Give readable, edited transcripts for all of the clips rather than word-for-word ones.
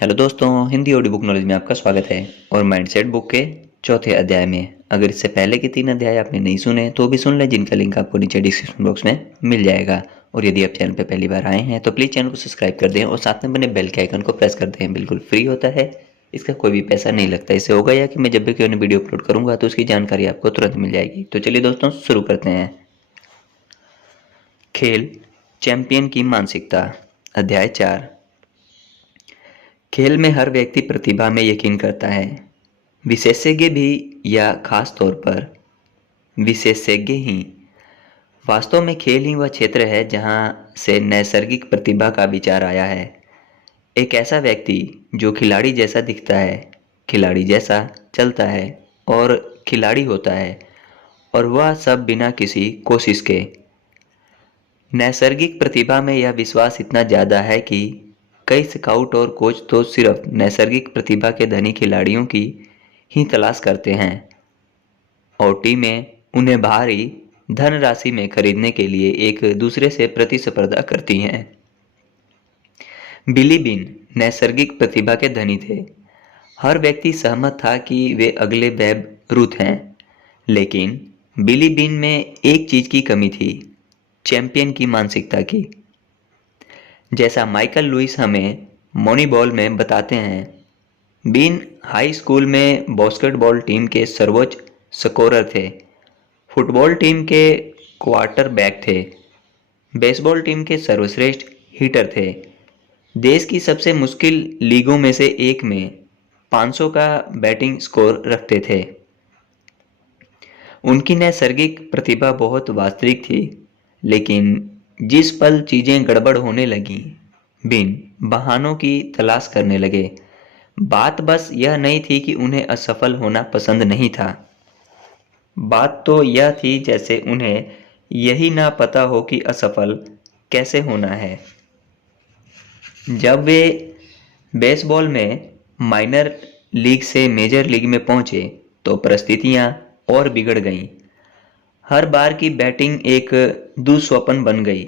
Hello दोस्तों, Hindi audio book knowledge में आपका स्वागत है। और माइंडसेट बुक के चौथे अध्याय में अगर इससे पहले के 3 अध्याय आपने नहीं सुने तो भी सुन लें, जिनका लिंक आपको नीचे डिस्क्रिप्शन बॉक्स में मिल जाएगा। और यदि आप चैनल पर पहली बार आए हैं तो प्लीज़ चैनल को सब्सक्राइब कर दें और साथ में बने बेल के आइकन को प्रेस कर दें। बिल्कुल फ्री होता है, इसका कोई भी पैसा नहीं लगता। इससे होगा या कि मैं जब भी कोई वीडियो अपलोड करूँगा तो उसकी जानकारी आपको तुरंत मिल जाएगी। तो चलिए दोस्तों, शुरू करते हैं। खेल चैंपियन की मानसिकता, अध्याय 4। खेल में हर व्यक्ति प्रतिभा में यकीन करता है, विशेषज्ञ भी, या खास तौर पर विशेषज्ञ ही। वास्तव में खेल ही वह क्षेत्र है जहां से नैसर्गिक प्रतिभा का विचार आया है। एक ऐसा व्यक्ति जो खिलाड़ी जैसा दिखता है, खिलाड़ी जैसा चलता है और खिलाड़ी होता है, और वह सब बिना किसी कोशिश के। नैसर्गिक प्रतिभा में यह विश्वास इतना ज़्यादा है कि कई स्काउट और कोच तो सिर्फ नैसर्गिक प्रतिभा के धनी खिलाड़ियों की ही तलाश करते हैं, और टीमें उन्हें भारी धनराशि में खरीदने के लिए एक दूसरे से प्रतिस्पर्धा करती हैं। बिली बीन नैसर्गिक प्रतिभा के धनी थे। हर व्यक्ति सहमत था कि वे अगले बेब रूथ हैं, लेकिन बिली बीन में एक चीज की कमी थी, चैंपियन की मानसिकता की। जैसा माइकल लुइस हमें मॉनीबॉल में बताते हैं, बीन हाई स्कूल में बास्केटबॉल टीम के सर्वोच्च स्कोरर थे, फुटबॉल टीम के क्वार्टरबैक थे, बेसबॉल टीम के सर्वश्रेष्ठ हिटर थे, देश की सबसे मुश्किल लीगों में से एक में 500 का बैटिंग स्कोर रखते थे। उनकी नैसर्गिक प्रतिभा बहुत वास्तविक थी, लेकिन जिस पल चीजें गड़बड़ होने लगीं, बिन बहानों की तलाश करने लगे। बात बस यह नहीं थी कि उन्हें असफल होना पसंद नहीं था। बात तो यह थी जैसे उन्हें यही ना पता हो कि असफल कैसे होना है। जब वे बेसबॉल में माइनर लीग से मेजर लीग में पहुंचे तो परिस्थितियां और बिगड़ गईं। हर बार की बैटिंग एक दुस्वप्न बन गई,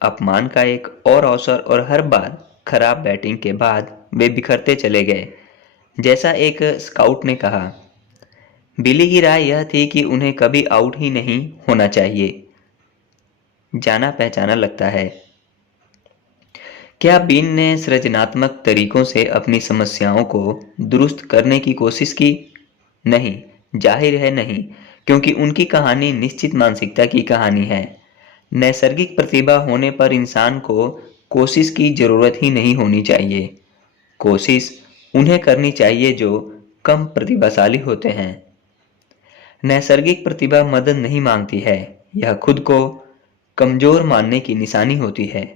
अपमान का एक और अवसर, और हर बार खराब बैटिंग के बाद वे बिखरते चले गए। जैसा एक स्काउट ने कहा, बिली की राय यह थी कि उन्हें कभी आउट ही नहीं होना चाहिए। जाना पहचाना लगता है। क्या बीन ने सृजनात्मक तरीकों से अपनी समस्याओं को दुरुस्त करने की कोशिश की? नहीं, जाहिर है नहीं, क्योंकि उनकी कहानी निश्चित मानसिकता की कहानी है। नैसर्गिक प्रतिभा होने पर इंसान को कोशिश की जरूरत ही नहीं होनी चाहिए। कोशिश उन्हें करनी चाहिए जो कम प्रतिभाशाली होते हैं। नैसर्गिक प्रतिभा मदद नहीं मांगती है, यह खुद को कमजोर मानने की निशानी होती है।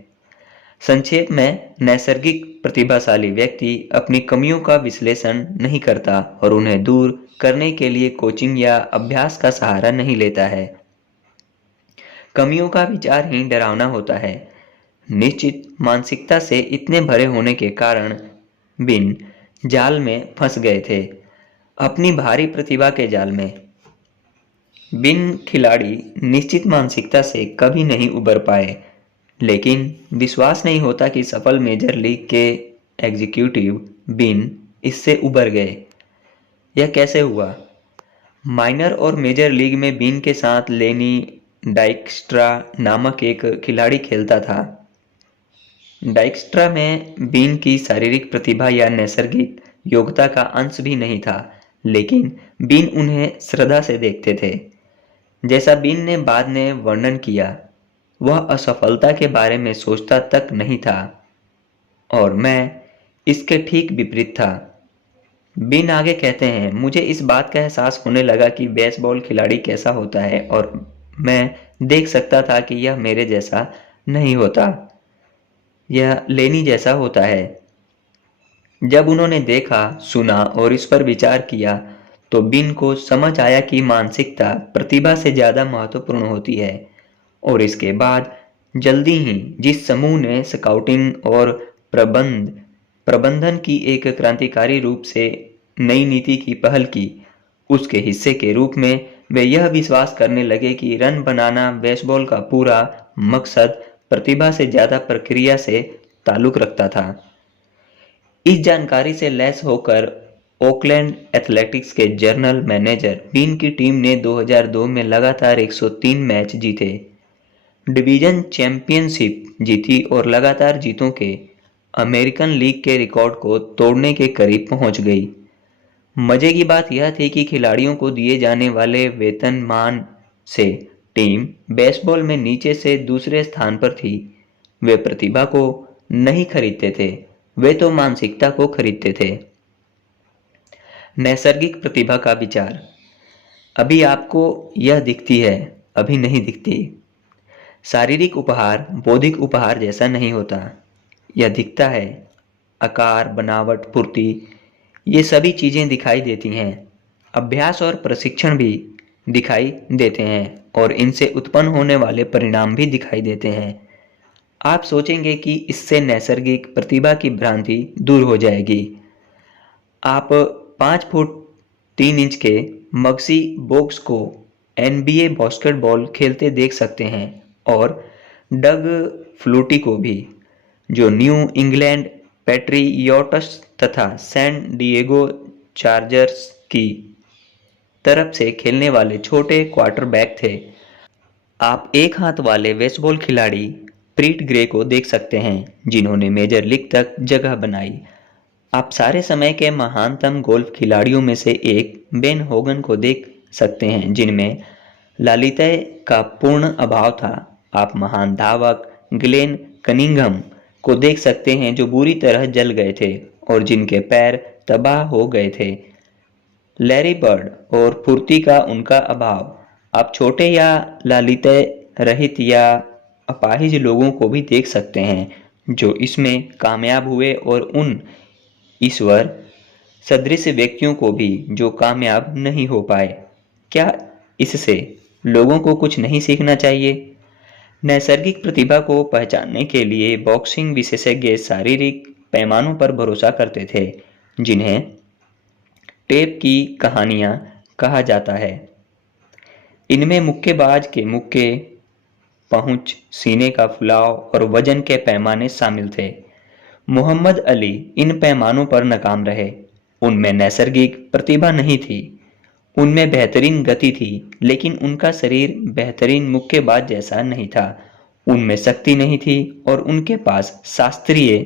संक्षेप में, नैसर्गिक प्रतिभाशाली व्यक्ति अपनी कमियों का विश्लेषण नहीं करता और उन्हें दूर करने के लिए कोचिंग या अभ्यास का सहारा नहीं लेता है। कमियों का विचार ही डरावना होता है। निश्चित मानसिकता से इतने भरे होने के कारण बिन जाल में फंस गए थे, अपनी भारी प्रतिभा के जाल में। बिन खिलाड़ी निश्चित मानसिकता से कभी नहीं उबर पाए, लेकिन विश्वास नहीं होता कि सफल मेजर लीग के एग्जीक्यूटिव बिन इससे उबर गए। यह कैसे हुआ? माइनर और मेजर लीग में बिन के साथ लेनी डाइक्स्ट्रा नामक एक खिलाड़ी खेलता था। डाइक्स्ट्रा में बिन की शारीरिक प्रतिभा या नैसर्गिक योग्यता का अंश भी नहीं था, लेकिन बिन उन्हें श्रद्धा से देखते थे। जैसा बिन ने बाद में वर्णन किया, वह असफलता के बारे में सोचता तक नहीं था, और मैं इसके ठीक विपरीत था। बिन आगे कहते हैं, मुझे इस बात का एहसास होने लगा कि बेसबॉल खिलाड़ी कैसा होता है, और मैं देख सकता था कि यह मेरे जैसा नहीं होता, यह लेनी जैसा होता है। जब उन्होंने देखा, सुना और इस पर विचार किया तो बिन को समझ आया कि मानसिकता प्रतिभा से ज्यादा महत्वपूर्ण होती है। और इसके बाद जल्दी ही जिस समूह ने स्काउटिंग और प्रबंधन की एक क्रांतिकारी रूप से नई नीति की पहल की, उसके हिस्से के रूप में वे यह विश्वास करने लगे कि रन बनाना बेसबॉल का पूरा मकसद प्रतिभा से ज्यादा प्रक्रिया से ताल्लुक रखता था। इस जानकारी से लैस होकर ओकलैंड एथलेटिक्स के जनरल मैनेजर बीन की टीम ने 2002 में लगातार 103 मैच जीते, डिवीजन चैंपियनशिप जीती और लगातार जीतों के अमेरिकन लीग के रिकॉर्ड को तोड़ने के करीब पहुंच गई। मजे की बात यह थी कि खिलाड़ियों को दिए जाने वाले वेतनमान से टीम बेसबॉल में नीचे से दूसरे स्थान पर थी। वे प्रतिभा को नहीं खरीदते थे, वे तो मानसिकता को खरीदते थे। नैसर्गिक प्रतिभा का विचार। अभी आपको यह दिखती है, अभी नहीं दिखती। शारीरिक उपहार बौद्धिक उपहार जैसा नहीं होता। यह दिखता है। आकार, बनावट, फुर्ती, ये सभी चीजें दिखाई देती हैं। अभ्यास और प्रशिक्षण भी दिखाई देते हैं और इनसे उत्पन्न होने वाले परिणाम भी दिखाई देते हैं। आप सोचेंगे कि इससे नैसर्गिक प्रतिभा की भ्रांति दूर हो जाएगी। आप 5 फुट 3 इंच के मग्सी बोग्स को NBA बास्केटबॉल खेलते देख सकते हैं और डग फ्लूटी को भी, जो न्यू इंग्लैंड पैट्रियोट्स तथा सैन डिएगो चार्जर्स की तरफ से खेलने वाले छोटे क्वार्टरबैक थे। आप एक हाथ वाले बेसबॉल खिलाड़ी प्रीट ग्रे को देख सकते हैं, जिन्होंने मेजर लीग तक जगह बनाई। आप सारे समय के महानतम गोल्फ खिलाड़ियों में से एक बेन होगन को देख सकते हैं, जिनमें लालित्य का पूर्ण अभाव था। आप महान धावक ग्लेन कनिंघम को देख सकते हैं, जो बुरी तरह जल गए थे और जिनके पैर तबाह हो गए थे। लैरी बर्ड और फुर्ती का उनका अभाव। आप छोटे या लालित्य रहित या अपाहिज लोगों को भी देख सकते हैं, जो इसमें कामयाब हुए और उन ईश्वर सदृश व्यक्तियों को भी जो कामयाब नहीं हो पाए। क्या इससे लोगों को कुछ नहीं सीखना चाहिए? नैसर्गिक प्रतिभा को पहचानने के लिए बॉक्सिंग विशेषज्ञ शारीरिक पैमानों पर भरोसा करते थे, जिन्हें टेप की कहानियां कहा जाता है। इनमें मुक्केबाज के मुक्के, पहुंच, सीने का फुलाव और वजन के पैमाने शामिल थे। मोहम्मद अली इन पैमानों पर नाकाम रहे। उनमें नैसर्गिक प्रतिभा नहीं थी। उनमें बेहतरीन गति थी, लेकिन उनका शरीर बेहतरीन मुक्केबाज जैसा नहीं था। उनमें शक्ति नहीं थी और उनके पास शास्त्रीय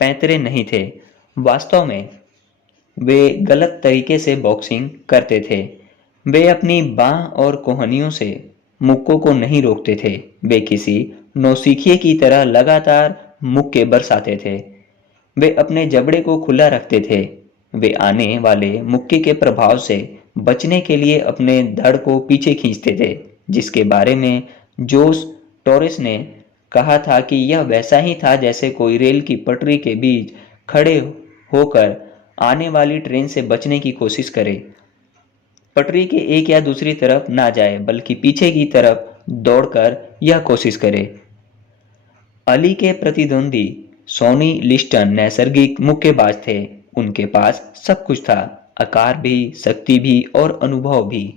पैंतरे नहीं थे। वास्तव में वे गलत तरीके से बॉक्सिंग करते थे। वे अपनी बाह और कोहनियों से मुक्कों को नहीं रोकते थे। वे किसी नौसिखिए की तरह लगातार मुक्के बरसाते थे। वे अपने जबड़े को खुला रखते थे। वे आने वाले मुक्के के प्रभाव से बचने के लिए अपने धड़ को पीछे खींचते थे, जिसके बारे में जोस टोरेस ने कहा था कि यह वैसा ही था जैसे कोई रेल की पटरी के बीच खड़े होकर आने वाली ट्रेन से बचने की कोशिश करे। पटरी के एक या दूसरी तरफ ना जाए, बल्कि पीछे की तरफ दौड़कर यह कोशिश करे। अली के प्रतिद्वंदी सोनी लिस्टन नैसर्गिक मुक्केबाज थे। उनके पास सब कुछ था, आकार भी, शक्ति भी और अनुभव भी।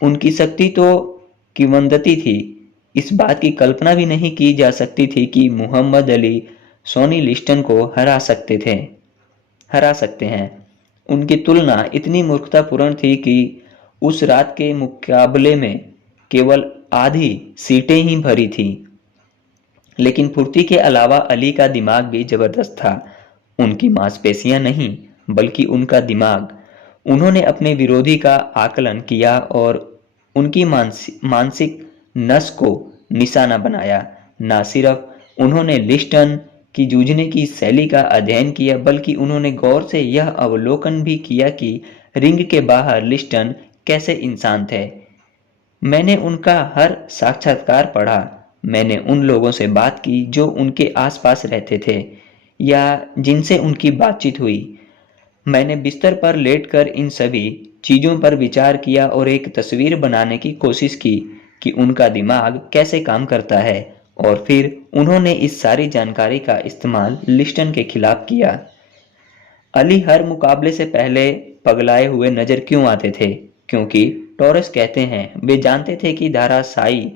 उनकी शक्ति तो किंवदंती थी। इस बात की कल्पना भी नहीं की जा सकती थी कि मोहम्मद अली सोनी लिस्टन को हरा सकते हैं। उनकी तुलना इतनी मूर्खतापूर्ण थी कि उस रात के मुकाबले में केवल आधी सीटें ही भरी थीं। लेकिन फुर्ती के अलावा अली का दिमाग भी जबरदस्त था। उनकी मांसपेशियां नहीं, बल्कि उनका दिमाग। उन्होंने अपने विरोधी का आकलन किया और उनकी मानसिक नस को निशाना बनाया। न सिर्फ उन्होंने लिस्टन की जूझने की शैली का अध्ययन किया, बल्कि उन्होंने गौर से यह अवलोकन भी किया कि रिंग के बाहर लिस्टन कैसे इंसान थे। मैंने उनका हर साक्षात्कार पढ़ा। मैंने उन लोगों से बात की जो उनके आसपास रहते थे या जिनसे उनकी बातचीत हुई। मैंने बिस्तर पर लेटकर इन सभी चीजों पर विचार किया और एक तस्वीर बनाने की कोशिश की कि उनका दिमाग कैसे काम करता है, और फिर उन्होंने इस सारी जानकारी का इस्तेमाल लिस्टन के खिलाफ किया। अली हर मुकाबले से पहले पगलाए हुए नजर क्यों आते थे? क्योंकि टॉरस कहते हैं वे जानते थे कि धाराशायी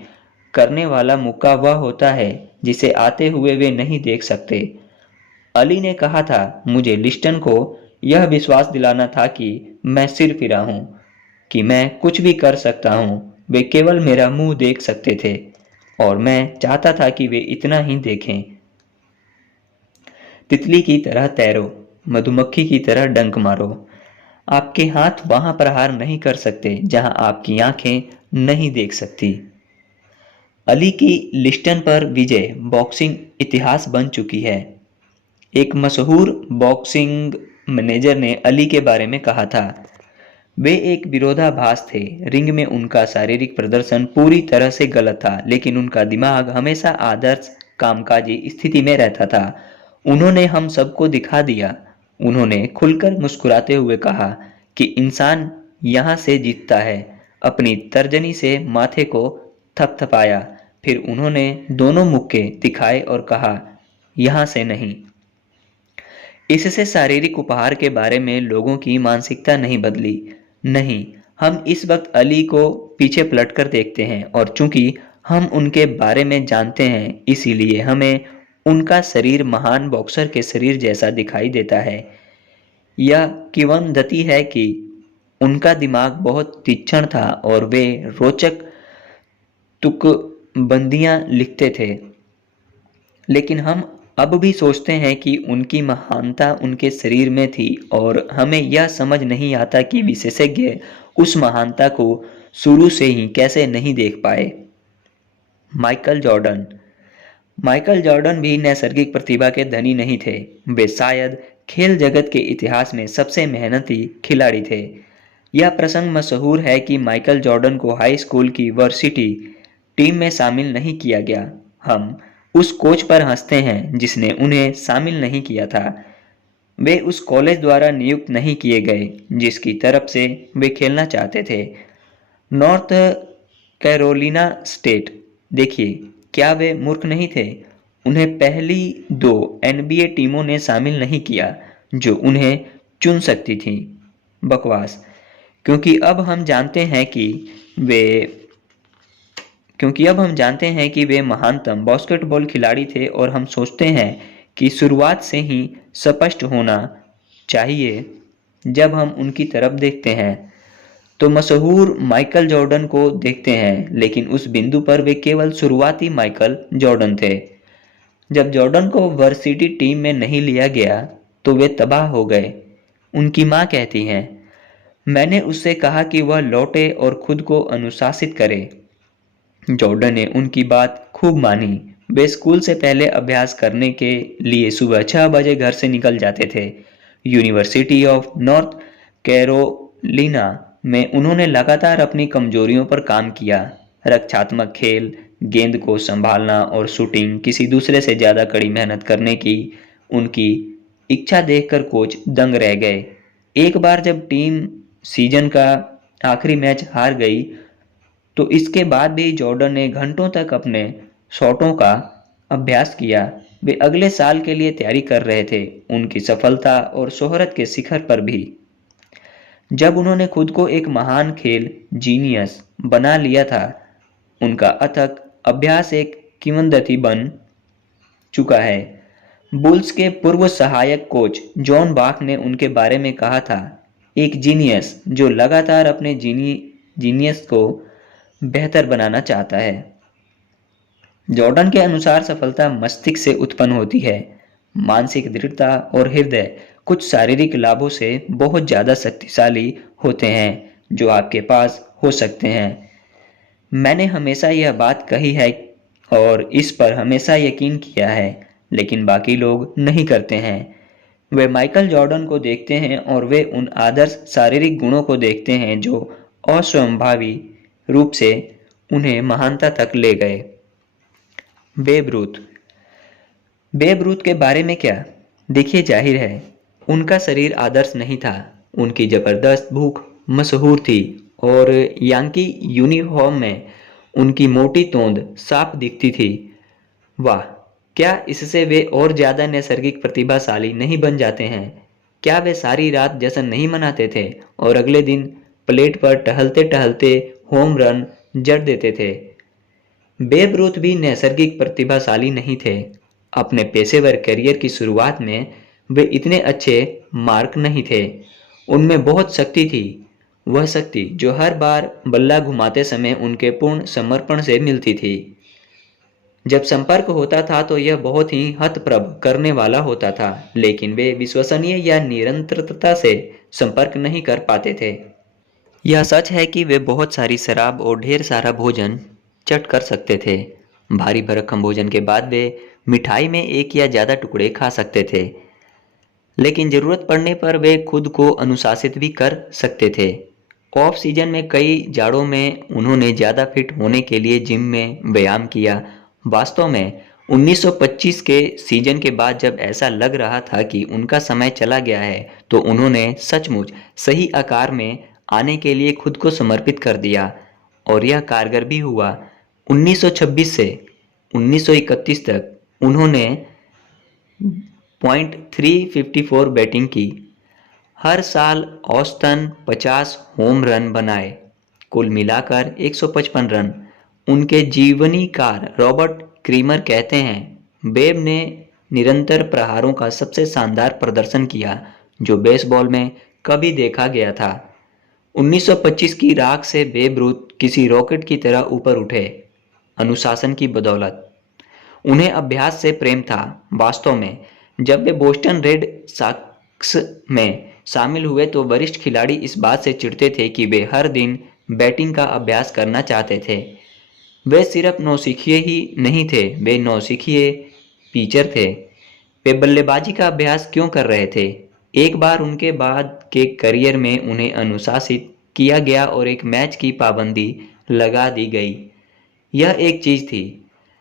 करने वाला मुक्का वह होता है जिसे आते हुए वे नहीं देख सकते। अली ने कहा था, मुझे लिस्टन को यह विश्वास दिलाना था कि मैं सिर फिरा हूं, कि मैं कुछ भी कर सकता हूं। वे केवल मेरा मुंह देख सकते थे और मैं चाहता था कि वे इतना ही देखें। तितली की तरह तैरो, मधुमक्खी की तरह डंक मारो। आपके हाथ वहां प्रहार नहीं कर सकते जहां आपकी आंखें नहीं देख सकती। अली की लिस्टन पर विजय बॉक्सिंग इतिहास बन चुकी है। एक मशहूर बॉक्सिंग मैनेजर ने अली के बारे में कहा था, वे एक विरोधाभास थे। रिंग में उनका शारीरिक प्रदर्शन पूरी तरह से गलत था, लेकिन उनका दिमाग हमेशा आदर्श कामकाजी स्थिति में रहता था। उन्होंने हम सबको दिखा दिया। उन्होंने खुलकर मुस्कुराते हुए कहा कि इंसान यहाँ से जीतता है। अपनी तर्जनी से माथे को थपथपाया। फिर उन्होंने दोनों मुक्के दिखाए और कहा, यहाँ से नहीं। इससे शारीरिक उपहार के बारे में लोगों की मानसिकता नहीं बदली। नहीं, हम इस वक्त अली को पीछे पलटकर देखते हैं और चूंकि हम उनके बारे में जानते हैं, इसीलिए हमें उनका शरीर महान बॉक्सर के शरीर जैसा दिखाई देता है। यह किंवदंती है कि उनका दिमाग बहुत तीक्ष्ण था और वे रोचक तुकबंदियां लिखते थे। लेकिन हम अब भी सोचते हैं कि उनकी महानता उनके शरीर में थी और हमें यह समझ नहीं आता कि विशेषज्ञ उस महानता को शुरू से ही कैसे नहीं देख पाए। Michael Jordan. माइकल जॉर्डन भी नैसर्गिक प्रतिभा के धनी नहीं थे। वे शायद खेल जगत के इतिहास में सबसे मेहनती खिलाड़ी थे। यह प्रसंग मशहूर है कि माइकल जॉर्डन को हाई स्कूल की वर्सिटी टीम में शामिल नहीं किया गया। हम उस कोच पर हंसते हैं जिसने उन्हें शामिल नहीं किया था। वे उस कॉलेज द्वारा नियुक्त नहीं किए गए जिसकी तरफ से वे खेलना चाहते थे, नॉर्थ कैरोलिना स्टेट। देखिए, क्या वे मूर्ख नहीं थे? उन्हें पहली दो एनबीए टीमों ने शामिल नहीं किया जो उन्हें चुन सकती थी। बकवास। क्योंकि अब हम जानते हैं कि वे क्योंकि अब हम जानते हैं कि वे महानतम बास्केटबॉल खिलाड़ी थे और हम सोचते हैं कि शुरुआत से ही स्पष्ट होना चाहिए जब हम उनकी तरफ देखते हैं तो मशहूर माइकल जॉर्डन को देखते हैं, लेकिन उस बिंदु पर वे केवल शुरुआती माइकल जॉर्डन थे। जब जॉर्डन को वर्सिटी टीम में नहीं लिया गया तो वे तबाह हो गए। उनकी मां कहती हैं, मैंने उससे कहा कि वह लौटे और खुद को अनुशासित करे। जॉर्डन ने उनकी बात खूब मानी। वे स्कूल से पहले अभ्यास करने के लिए सुबह 6 बजे घर से निकल जाते थे। यूनिवर्सिटी ऑफ नॉर्थ कैरोलिना में उन्होंने लगातार अपनी कमजोरियों पर काम किया। रक्षात्मक खेल, गेंद को संभालना और शूटिंग, किसी दूसरे से ज्यादा कड़ी मेहनत करने की उनकी इच्छा देखकर कोच दंग रह गए। एक बार जब टीम सीजन का आखिरी मैच हार गई तो इसके बाद भी जॉर्डन ने घंटों तक अपने शॉटों का अभ्यास किया। वे अगले साल के लिए तैयारी कर रहे थे, उनकी सफलता और शोहरत के शिखर पर भी। जब उन्होंने खुद को एक महान खेल जीनियस बना लिया था, उनका अथक अभ्यास एक किंवदंती बन चुका है। बुल्स के पूर्व सहायक कोच जॉन बाक ने उनके बारे में कहा था, एक जीनियस जो लगातार अपने जीनियस को बेहतर बनाना चाहता है। जॉर्डन के अनुसार सफलता मस्तिष्क से उत्पन्न होती है। मानसिक दृढ़ता और हृदय कुछ शारीरिक लाभों से बहुत ज्यादा शक्तिशाली होते हैं जो आपके पास हो सकते हैं। मैंने हमेशा यह बात कही है और इस पर हमेशा यकीन किया है, लेकिन बाकी लोग नहीं करते हैं। वे माइकल जॉर्डन को देखते हैं और वे उन आदर्श शारीरिक गुणों को देखते हैं जो अस्वाभावी रूप से उन्हें महानता तक ले गए। Babe Ruth. बेब रूथ के बारे में क्या? देखिए, जाहिर है उनका शरीर आदर्श नहीं था। उनकी जबरदस्त भूख मशहूर थी और यांकी यूनिफॉर्म में उनकी मोटी तोंद साफ दिखती थी। वाह, क्या इससे वे और ज्यादा नैसर्गिक प्रतिभाशाली नहीं बन जाते हैं? क्या वे सारी रात जश्न नहीं मनाते थे और अगले दिन प्लेट पर टहलते टहलते होम रन जड़ देते थे? बेब रूथ भी नैसर्गिक प्रतिभाशाली नहीं थे। अपने पेशेवर करियर की शुरुआत में वे इतने अच्छे मार्क नहीं थे। उनमें बहुत शक्ति थी, वह शक्ति जो हर बार बल्ला घुमाते समय उनके पूर्ण समर्पण से मिलती थी। जब संपर्क होता था तो यह बहुत ही हतप्रभ करने वाला होता था, लेकिन वे विश्वसनीय या निरंतरता से संपर्क नहीं कर पाते थे। यह सच है कि वे बहुत सारी शराब और ढेर सारा भोजन चट कर सकते थे। भारी भरकम भोजन के बाद वे मिठाई में एक या ज्यादा टुकड़े खा सकते थे, लेकिन जरूरत पड़ने पर वे खुद को अनुशासित भी कर सकते थे। ऑफ सीजन में कई जाड़ों में उन्होंने ज्यादा फिट होने के लिए जिम में व्यायाम किया। वास्तव में 1925 के सीजन के बाद जब ऐसा लग रहा था कि उनका समय चला गया है, तो उन्होंने सचमुच सही आकार में आने के लिए खुद को समर्पित कर दिया, और यह कारगर भी हुआ। 1926 से 1931 तक उन्होंने .354 बैटिंग की, हर साल औसतन 50 होम रन बनाए, कुल मिलाकर 155 रन। उनके जीवनीकार रॉबर्ट क्रीमर कहते हैं, बेब ने निरंतर प्रहारों का सबसे शानदार प्रदर्शन किया जो बेसबॉल में कभी देखा गया था। 1925 की राख से बेब रूथ किसी रॉकेट की तरह ऊपर उठे, अनुशासन की बदौलत। उन्हें अभ्यास से प्रेम था। वास्तव में जब वे बोस्टन रेड सॉक्स में शामिल हुए तो वरिष्ठ खिलाड़ी इस बात से चिढ़ते थे कि वे हर दिन बैटिंग का अभ्यास करना चाहते थे। वे सिर्फ नौसिखिए ही नहीं थे, वे नौसिखिए पिचर थे। वे बल्लेबाजी का अभ्यास क्यों कर रहे थे? एक बार उनके बाद के करियर में उन्हें अनुशासित किया गया और एक मैच की पाबंदी लगा दी गई। यह एक चीज थी,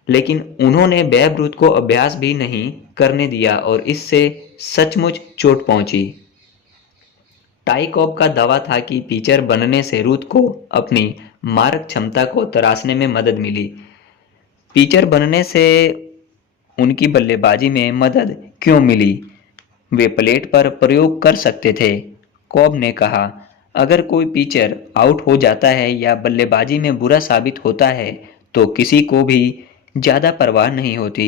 लेकिन उन्होंने बेब रूथ को अभ्यास भी नहीं करने दिया और इससे सचमुच चोट पहुंची। टाई कॉब का दावा था कि पिचर बनने से रूथ को अपनी मारक क्षमता को तराशने में मदद मिली। पिचर बनने से उनकी बल्लेबाजी में मदद क्यों मिली? वे प्लेट पर प्रयोग कर सकते थे। कॉब ने कहा, अगर कोई पिचर आउट हो जाता है या बल्लेबाजी में बुरा साबित होता है तो किसी को भी ज्यादा परवाह नहीं होती।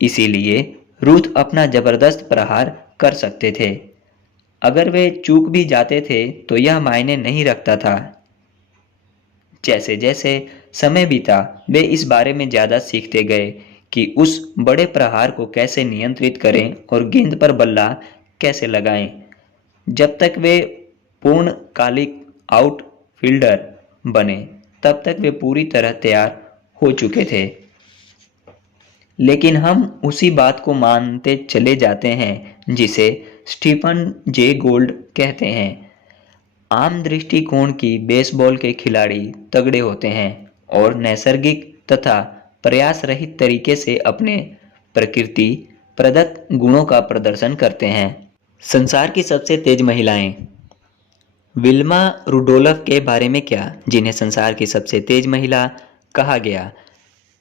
इसीलिए रूथ अपना जबरदस्त प्रहार कर सकते थे। अगर वे चूक भी जाते थे तो यह मायने नहीं रखता था। जैसे जैसे समय बीता वे इस बारे में ज्यादा सीखते गए कि उस बड़े प्रहार को कैसे नियंत्रित करें और गेंद पर बल्ला कैसे लगाएं। जब तक वे पूर्णकालिक आउटफील्डर बने तब तक वे पूरी तरह तैयार हो चुके थे। लेकिन हम उसी बात को मानते चले जाते हैं जिसे स्टीफन जे गोल्ड कहते हैं, आम दृष्टिकोण की बेसबॉल के खिलाड़ी तगड़े होते हैं और नैसर्गिक तथा प्रयास रहित तरीके से अपने प्रकृति प्रदत्त गुणों का प्रदर्शन करते हैं। संसार की सबसे तेज महिलाएं। विल्मा रुडोल्फ के बारे में क्या, जिन्हें संसार की सबसे तेज महिला कहा गया,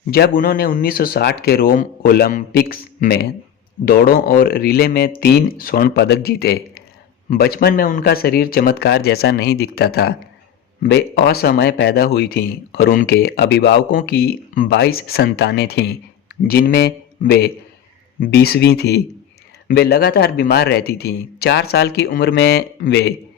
जब उन्होंने 1960 के रोम ओलंपिक्स में दौड़ों और रिले में 3 स्वर्ण पदक जीते। बचपन में उनका शरीर चमत्कार जैसा नहीं दिखता था। वे असमय पैदा हुई थीं और उनके अभिभावकों की 22 संतानें थीं, जिनमें वे 20वीं थी। वे लगातार बीमार रहती थीं। 4 साल की उम्र में वे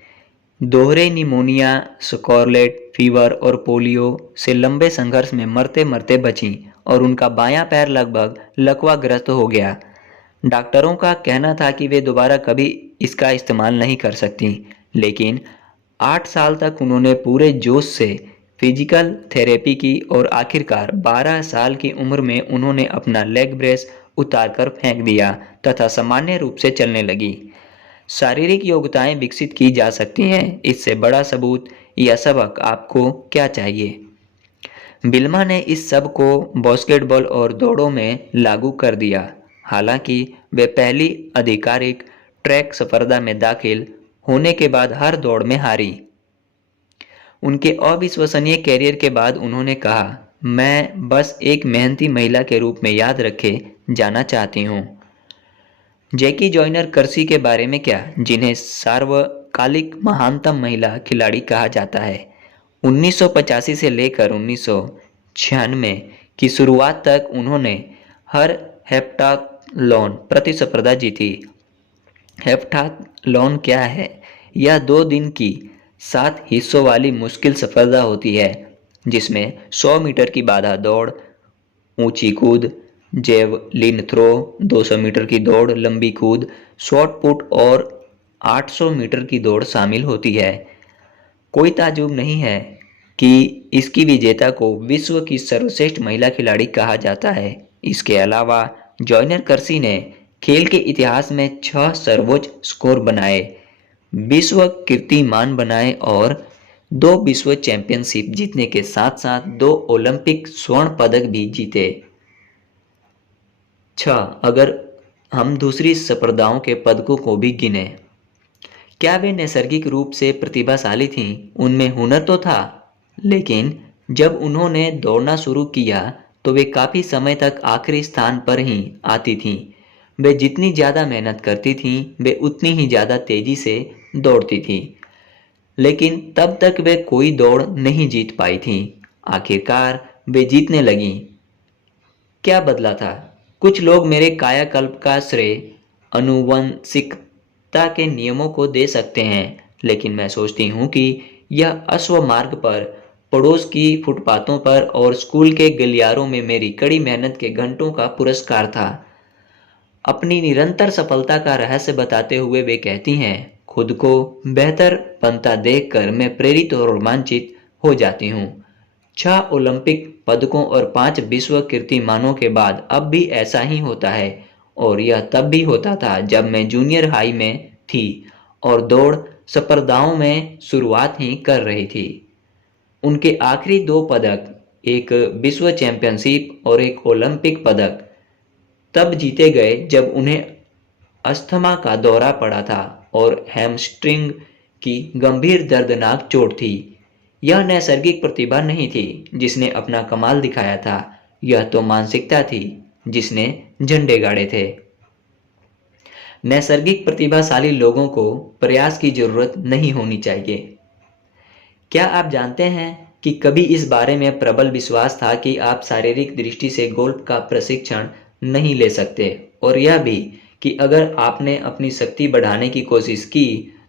दोहरे निमोनिया, स्कारलेट फीवर और पोलियो से लंबे संघर्ष में मरते मरते बचीं और उनका बायां पैर लगभग लकवाग्रस्त हो गया। डॉक्टरों का कहना था कि वे दोबारा कभी इसका इस्तेमाल नहीं कर सकती, लेकिन 8 साल तक उन्होंने पूरे जोश से फिजिकल थेरेपी की और आखिरकार 12 साल की उम्र में उन्होंने अपना लेग ब्रेस उतारकर फेंक दिया तथा सामान्य रूप से चलने लगी। शारीरिक योग्यताएं विकसित की जा सकती हैं, इससे बड़ा सबूत या सबक आपको क्या चाहिए? विल्मा ने इस सब को बास्केटबॉल और दौड़ों में लागू कर दिया। हालांकि वे पहली आधिकारिक ट्रैक स्पर्धा में दाखिल होने के बाद हर दौड़ में हारी। उनके अविश्वसनीय कैरियर के बाद उन्होंने कहा, मैं बस एक मेहनती महिला के रूप में याद रखे जाना चाहती हूँ। जैकी जॉयनर कर्सी के बारे में क्या, जिन्हें सार्वकालिक महानतम महिला खिलाड़ी कहा जाता है। 1985 से लेकर 1996 की शुरुआत तक उन्होंने हर हेप्टाथलॉन प्रतिस्पर्धा जीती। हेप्टाथलॉन क्या है? यह 2 दिन की 7 हिस्सों वाली मुश्किल स्पर्धा होती है जिसमें 100 मीटर की बाधा दौड़, ऊंची कूद, जेवलिन थ्रो, 200 मीटर की दौड़, लंबी कूद, शॉट पुट और 800 मीटर की दौड़ शामिल होती है। कोई ताज्जुब नहीं है कि इसकी विजेता को विश्व की सर्वश्रेष्ठ महिला खिलाड़ी कहा जाता है। इसके अलावा जॉयनर कर्सी ने खेल के इतिहास में 6 सर्वोच्च स्कोर बनाए, विश्व कीर्तिमान बनाए और 2 विश्व चैंपियनशिप जीतने के साथ साथ 2 ओलंपिक स्वर्ण पदक भी जीते। 6 अगर हम दूसरी स्पर्धाओं के पदकों को भी गिने, क्या वे नैसर्गिक रूप से प्रतिभाशाली थीं? उनमें हुनर तो था, लेकिन जब उन्होंने दौड़ना शुरू किया तो वे काफी समय तक आखिरी स्थान पर ही आती थीं। वे जितनी ज्यादा मेहनत करती थीं, वे उतनी ही ज्यादा तेजी से दौड़ती थीं, लेकिन तब तक वे कोई दौड़ नहीं जीत पाई थीं। आखिरकार वे जीतने लगीं। क्या बदला था? कुछ लोग मेरे कायाकल्प का श्रेय आनुवंशिकता के नियमों को दे सकते हैं, लेकिन मैं सोचती हूँ कि यह अश्व मार्ग पर, पड़ोस की फुटपाथों पर और स्कूल के गलियारों में मेरी कड़ी मेहनत के घंटों का पुरस्कार था। अपनी निरंतर सफलता का रहस्य बताते हुए वे कहती हैं, खुद को बेहतर बनता देखकर मैं प्रेरित और रोमांचित हो जाती हूँ। 6 ओलंपिक पदकों और 5 विश्व कीर्तिमानों के बाद अब भी ऐसा ही होता है, और यह तब भी होता था जब मैं जूनियर हाई में थी और दौड़ स्पर्धाओं में शुरुआत ही कर रही थी। उनके आखिरी 2 पदक, एक विश्व चैंपियनशिप और एक ओलंपिक पदक, तब जीते गए जब उन्हें अस्थमा का दौरा पड़ा था और हैमस्ट्रिंग की गंभीर दर्दनाक चोट थी। यह नैसर्गिक प्रतिभा नहीं थी जिसने अपना कमाल दिखाया था, यह तो मानसिकता थी जिसने झंडे गाड़े थे। नैसर्गिक प्रतिभाशाली लोगों को प्रयास की जरूरत नहीं होनी चाहिए। क्या आप जानते हैं कि कभी इस बारे में प्रबल विश्वास था कि आप शारीरिक दृष्टि से गोल्फ का प्रशिक्षण नहीं ले सकते, और यह भी कि अगर आपने अपनी शक्ति बढ़ाने की कोशिश की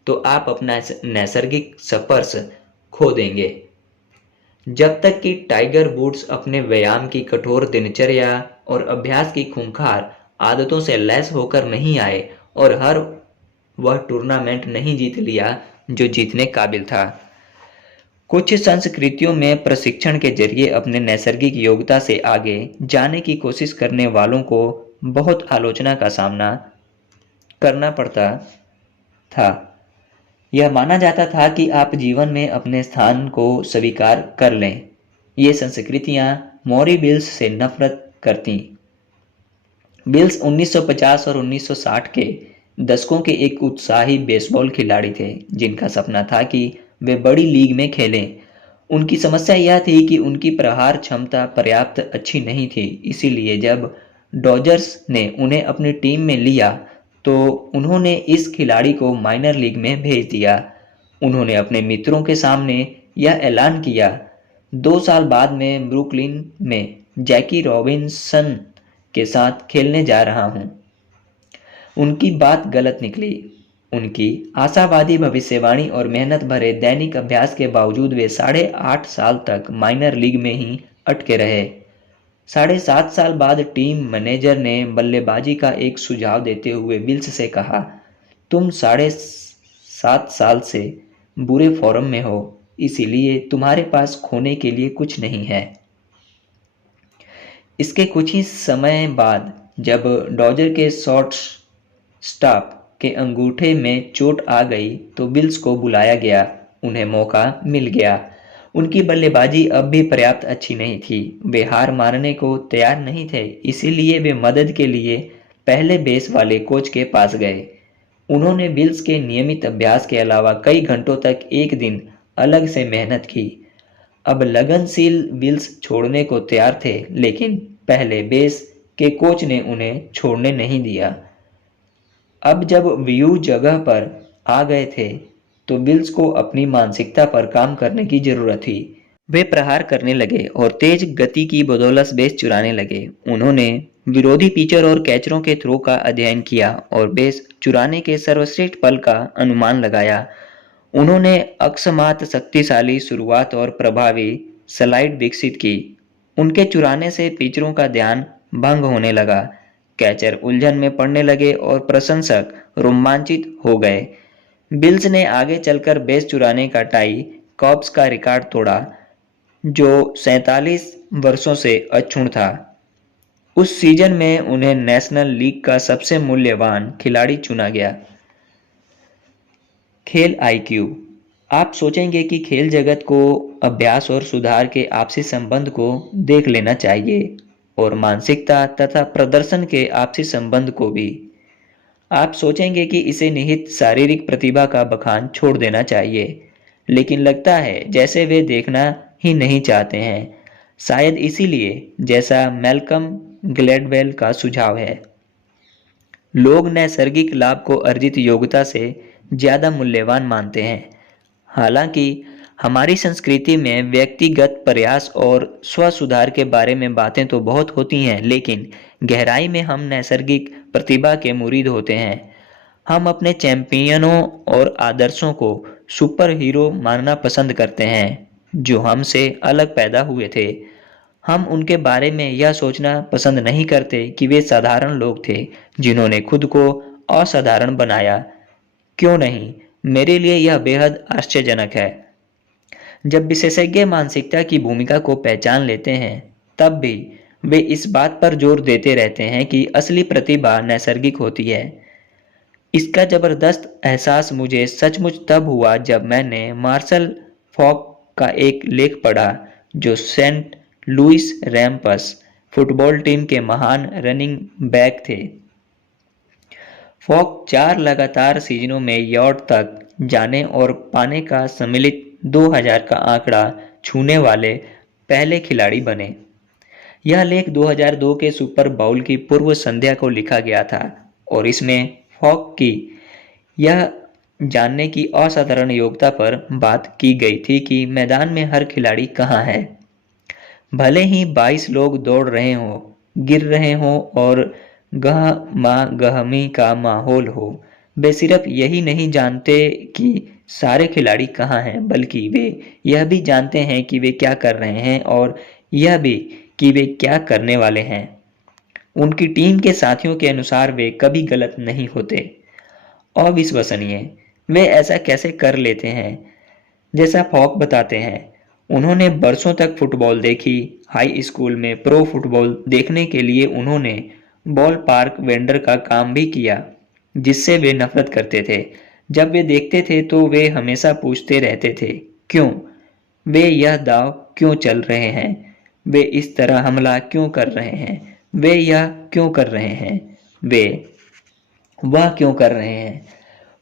तो आप अपना नैसर्गिक स्पर्श खो देंगे। जब तक कि टाइगर वुड्स अपने व्यायाम की कठोर दिनचर्या और अभ्यास की खूंखार आदतों से लैस होकर नहीं आए और हर वह टूर्नामेंट नहीं जीत लिया जो जीतने काबिल था। कुछ संस्कृतियों में प्रशिक्षण के जरिए अपने नैसर्गिक योग्यता से आगे जाने की कोशिश करने वालों को बहुत आलोचना का सामना करना पड़ता था। यह माना जाता था कि आप जीवन में अपने स्थान को स्वीकार कर लें। ये संस्कृतियां मौरी बिल्स से नफरत करती। बिल्स 1950 और 1960 के दशकों के एक उत्साही बेसबॉल खिलाड़ी थे जिनका सपना था कि वे बड़ी लीग में खेलें। उनकी समस्या यह थी कि उनकी प्रहार क्षमता पर्याप्त अच्छी नहीं थी, इसीलिए जब डॉजर्स ने उन्हें अपनी टीम में लिया तो उन्होंने इस खिलाड़ी को माइनर लीग में भेज दिया। उन्होंने अपने मित्रों के सामने यह ऐलान किया, 2 साल बाद मैं ब्रुकलिन में जैकी रॉबिन्सन के साथ खेलने जा रहा हूं। उनकी बात गलत निकली। उनकी आशावादी भविष्यवाणी और मेहनत भरे दैनिक अभ्यास के बावजूद वे 8.5 साल तक माइनर लीग में ही अटके रहे। 7.5 साल बाद टीम मैनेजर ने बल्लेबाजी का एक सुझाव देते हुए बिल्स से कहा, तुम 7.5 साल से बुरे फॉर्म में हो, इसीलिए तुम्हारे पास खोने के लिए कुछ नहीं है। इसके कुछ ही समय बाद जब डॉजर के शॉर्ट स्टॉप के अंगूठे में चोट आ गई तो बिल्स को बुलाया गया। उन्हें मौका मिल गया। उनकी बल्लेबाजी अब भी पर्याप्त अच्छी नहीं थी। वे हार मानने को तैयार नहीं थे, इसीलिए वे मदद के लिए पहले बेस वाले कोच के पास गए। उन्होंने बिल्स के नियमित अभ्यास के अलावा कई घंटों तक एक दिन अलग से मेहनत की। अब लगनशील बिल्स छोड़ने को तैयार थे, लेकिन पहले बेस के कोच ने उन्हें छोड़ने नहीं दिया। अब जब व्यू जगह पर आ गए थे तो बिल्स को अपनी मानसिकता पर काम करने की जरूरत थी। वे प्रहार करने लगे और तेज गति की बदौलत बेस चुराने लगे। उन्होंने विरोधी पिचर और कैचरों के थ्रो का अध्ययन किया और बेस चुराने के सर्वश्रेष्ठ पल का अनुमान लगाया। उन्होंने अकस्मात शक्तिशाली शुरुआत और प्रभावी स्लाइड विकसित की। उनके चुराने से पिचरों का ध्यान भंग होने लगा, कैचर उलझन में पड़ने लगे और प्रशंसक रोमांचित हो गए। बिल्स ने आगे चलकर बेस चुराने का टाई कॉब्स का रिकॉर्ड तोड़ा, जो 47 वर्षों से अक्षुण्ण था। उस सीजन में उन्हें नेशनल लीग का सबसे मूल्यवान खिलाड़ी चुना गया। खेल आईक्यू। आप सोचेंगे कि खेल जगत को अभ्यास और सुधार के आपसी संबंध को देख लेना चाहिए और मानसिकता तथा प्रदर्शन के आपसी संबंध को भी। आप सोचेंगे कि इसे निहित शारीरिक प्रतिभा का बखान छोड़ देना चाहिए, लेकिन लगता है जैसे वे देखना ही नहीं चाहते हैं। शायद इसीलिए, जैसा मैल्कम ग्लैडवेल का सुझाव है, लोग नैसर्गिक लाभ को अर्जित योग्यता से ज्यादा मूल्यवान मानते हैं। हालांकि हमारी संस्कृति में व्यक्तिगत प्रयास और स्व सुधार के बारे में बातें तो बहुत होती हैं, लेकिन गहराई में हम नैसर्गिक प्रतिभा के मुरीद होते हैं। हम अपने चैंपियनों और आदर्शों को सुपर हीरो मानना पसंद करते हैं, जो हमसे अलग पैदा हुए थे। हम उनके बारे में यह सोचना पसंद नहीं करते कि वे साधारण लोग थे जिन्होंने खुद को असाधारण बनाया। क्यों नहीं, मेरे लिए यह बेहद आश्चर्यजनक है। जब विशेषज्ञ मानसिकता की भूमिका को पहचान लेते हैं, तब भी वे इस बात पर जोर देते रहते हैं कि असली प्रतिभा नैसर्गिक होती है। इसका जबरदस्त एहसास मुझे सचमुच तब हुआ जब मैंने मार्शल फॉक का एक लेख पढ़ा, जो सेंट लुइस रैम्पर्स फुटबॉल टीम के महान रनिंग बैक थे। फॉक 4 लगातार सीजनों में यॉर्ड तक जाने और पाने का सम्मिलित 2000 का आंकड़ा छूने वाले पहले खिलाड़ी बने। यह लेख 2002 के सुपर बाउल की पूर्व संध्या को लिखा गया था और इसमें फॉक की यह जानने की असाधारण योग्यता पर बात की गई थी कि मैदान में हर खिलाड़ी कहाँ है। भले ही 22 लोग दौड़ रहे हों, गिर रहे हों और गहमा-गहमी का माहौल हो, वे सिर्फ यही नहीं जानते कि सारे खिलाड़ी कहाँ हैं, बल्कि वे यह भी जानते हैं कि वे क्या कर रहे हैं और यह भी कि वे क्या करने वाले हैं। उनकी टीम के साथियों के अनुसार वे कभी गलत नहीं होते। अविश्वसनीय, वे ऐसा कैसे कर लेते हैं? जैसा फॉक बताते हैं, उन्होंने बरसों तक फुटबॉल देखी। हाई स्कूल में प्रो फुटबॉल देखने के लिए उन्होंने बॉल पार्क वेंडर का काम भी किया, जिससे वे नफरत करते थे। जब वे देखते थे तो वे हमेशा पूछते रहते थे, क्यों? वे यह दाव क्यों चल रहे हैं? वे इस तरह हमला क्यों कर रहे हैं? वे यह क्यों कर रहे हैं? वे वह क्यों कर रहे हैं?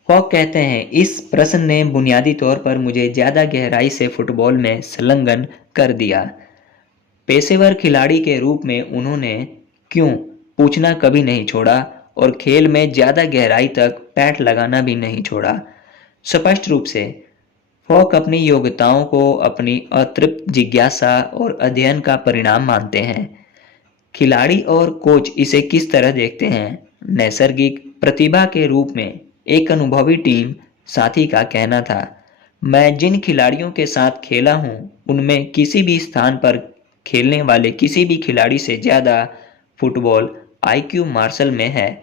फॉक कहते हैं, इस प्रश्न ने बुनियादी तौर पर मुझे ज्यादा गहराई से फुटबॉल में संलग्न कर दिया। पेशेवर खिलाड़ी के रूप में उन्होंने क्यों पूछना कभी नहीं छोड़ा और खेल में ज्यादा गहराई तक पैठ लगाना भी नहीं छोड़ा। स्पष्ट रूप से, फॉक अपनी योग्यताओं को अपनी अतृप्त जिज्ञासा और अध्ययन का परिणाम मानते हैं। खिलाड़ी और कोच इसे किस तरह देखते हैं? नैसर्गिक प्रतिभा के रूप में। एक अनुभवी टीम साथी का कहना था, मैं जिन खिलाड़ियों के साथ खेला हूं, उनमें किसी भी स्थान पर खेलने वाले किसी भी खिलाड़ी से ज्यादा फुटबॉल आईक्यू मार्शल में है।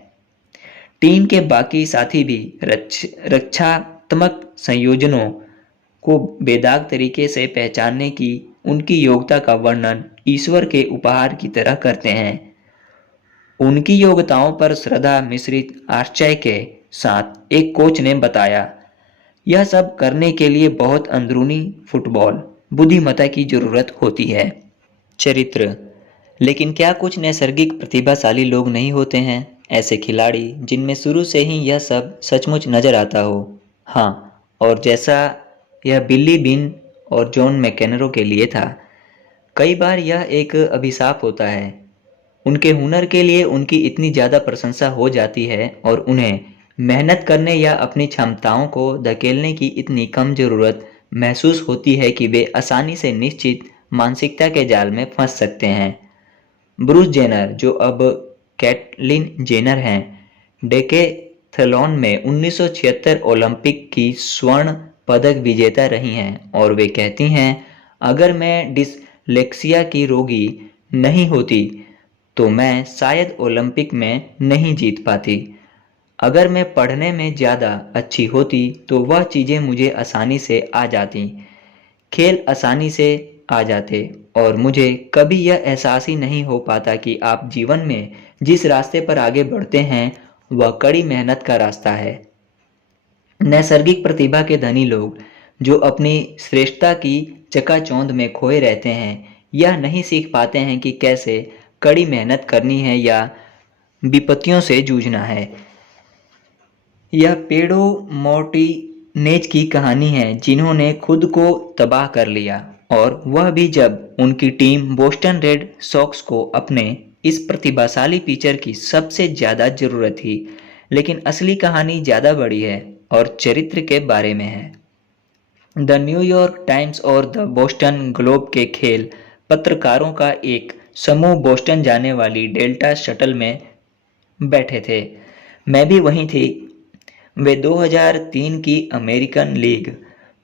टीम के बाकी साथी भी रक्षात्मक संयोजनों को बेदाग तरीके से पहचानने की उनकी योग्यता का वर्णन ईश्वर के उपहार की तरह करते हैं। उनकी योग्यताओं पर श्रद्धा मिश्रित आश्चर्य के साथ एक कोच ने बताया, यह सब करने के लिए बहुत अंदरूनी फुटबॉल बुद्धिमत्ता की जरूरत होती है। चरित्र। लेकिन क्या कुछ नैसर्गिक प्रतिभाशाली लोग नहीं होते हैं, ऐसे खिलाड़ी जिनमें शुरू से ही यह सब सचमुच नजर आता हो? हाँ, और जैसा यह बिल्ली बिन और जॉन मैकेनरो के लिए था, कई बार यह एक अभिशाप होता है। उनके हुनर के लिए उनकी इतनी ज्यादा प्रशंसा हो जाती है और उन्हें मेहनत करने या अपनी क्षमताओं को धकेलने की इतनी कम जरूरत महसूस होती है कि वे आसानी से निश्चित मानसिकता के जाल में फंस सकते हैं। ब्रूस जेनर, जो अब कैटलिन जेनर हैं। डेकेथलॉन में 1976 ओलंपिक की स्वर्ण पदक विजेता रही हैं और वे कहती हैं, अगर मैं डिसलेक्सिया की रोगी नहीं होती तो मैं शायद ओलंपिक में नहीं जीत पाती। अगर मैं पढ़ने में ज़्यादा अच्छी होती तो वह चीज़ें मुझे आसानी से आ जाती, खेल आसानी से आ जाते और मुझे कभी यह एहसास ही नहीं हो पाता कि आप जीवन में जिस रास्ते पर आगे बढ़ते हैं वह कड़ी मेहनत का रास्ता है। नैसर्गिक प्रतिभा के धनी लोग जो अपनी श्रेष्ठता की चकाचौंध में खोए रहते हैं, यह नहीं सीख पाते हैं कि कैसे कड़ी मेहनत करनी है या विपत्तियों से जूझना है। यह पेडो मार्टिनेज की कहानी है जिन्होंने खुद को तबाह कर लिया, और वह भी जब उनकी टीम बोस्टन रेड सॉक्स को अपने इस प्रतिभाशाली पिचर की सबसे ज़्यादा ज़रूरत थी। लेकिन असली कहानी ज़्यादा बड़ी है और चरित्र के बारे में है। द न्यूयॉर्क टाइम्स और द बोस्टन ग्लोब के खेल पत्रकारों का एक समूह बोस्टन जाने वाली डेल्टा शटल में बैठे थे। मैं भी वहीं थी। वे 2003 की अमेरिकन लीग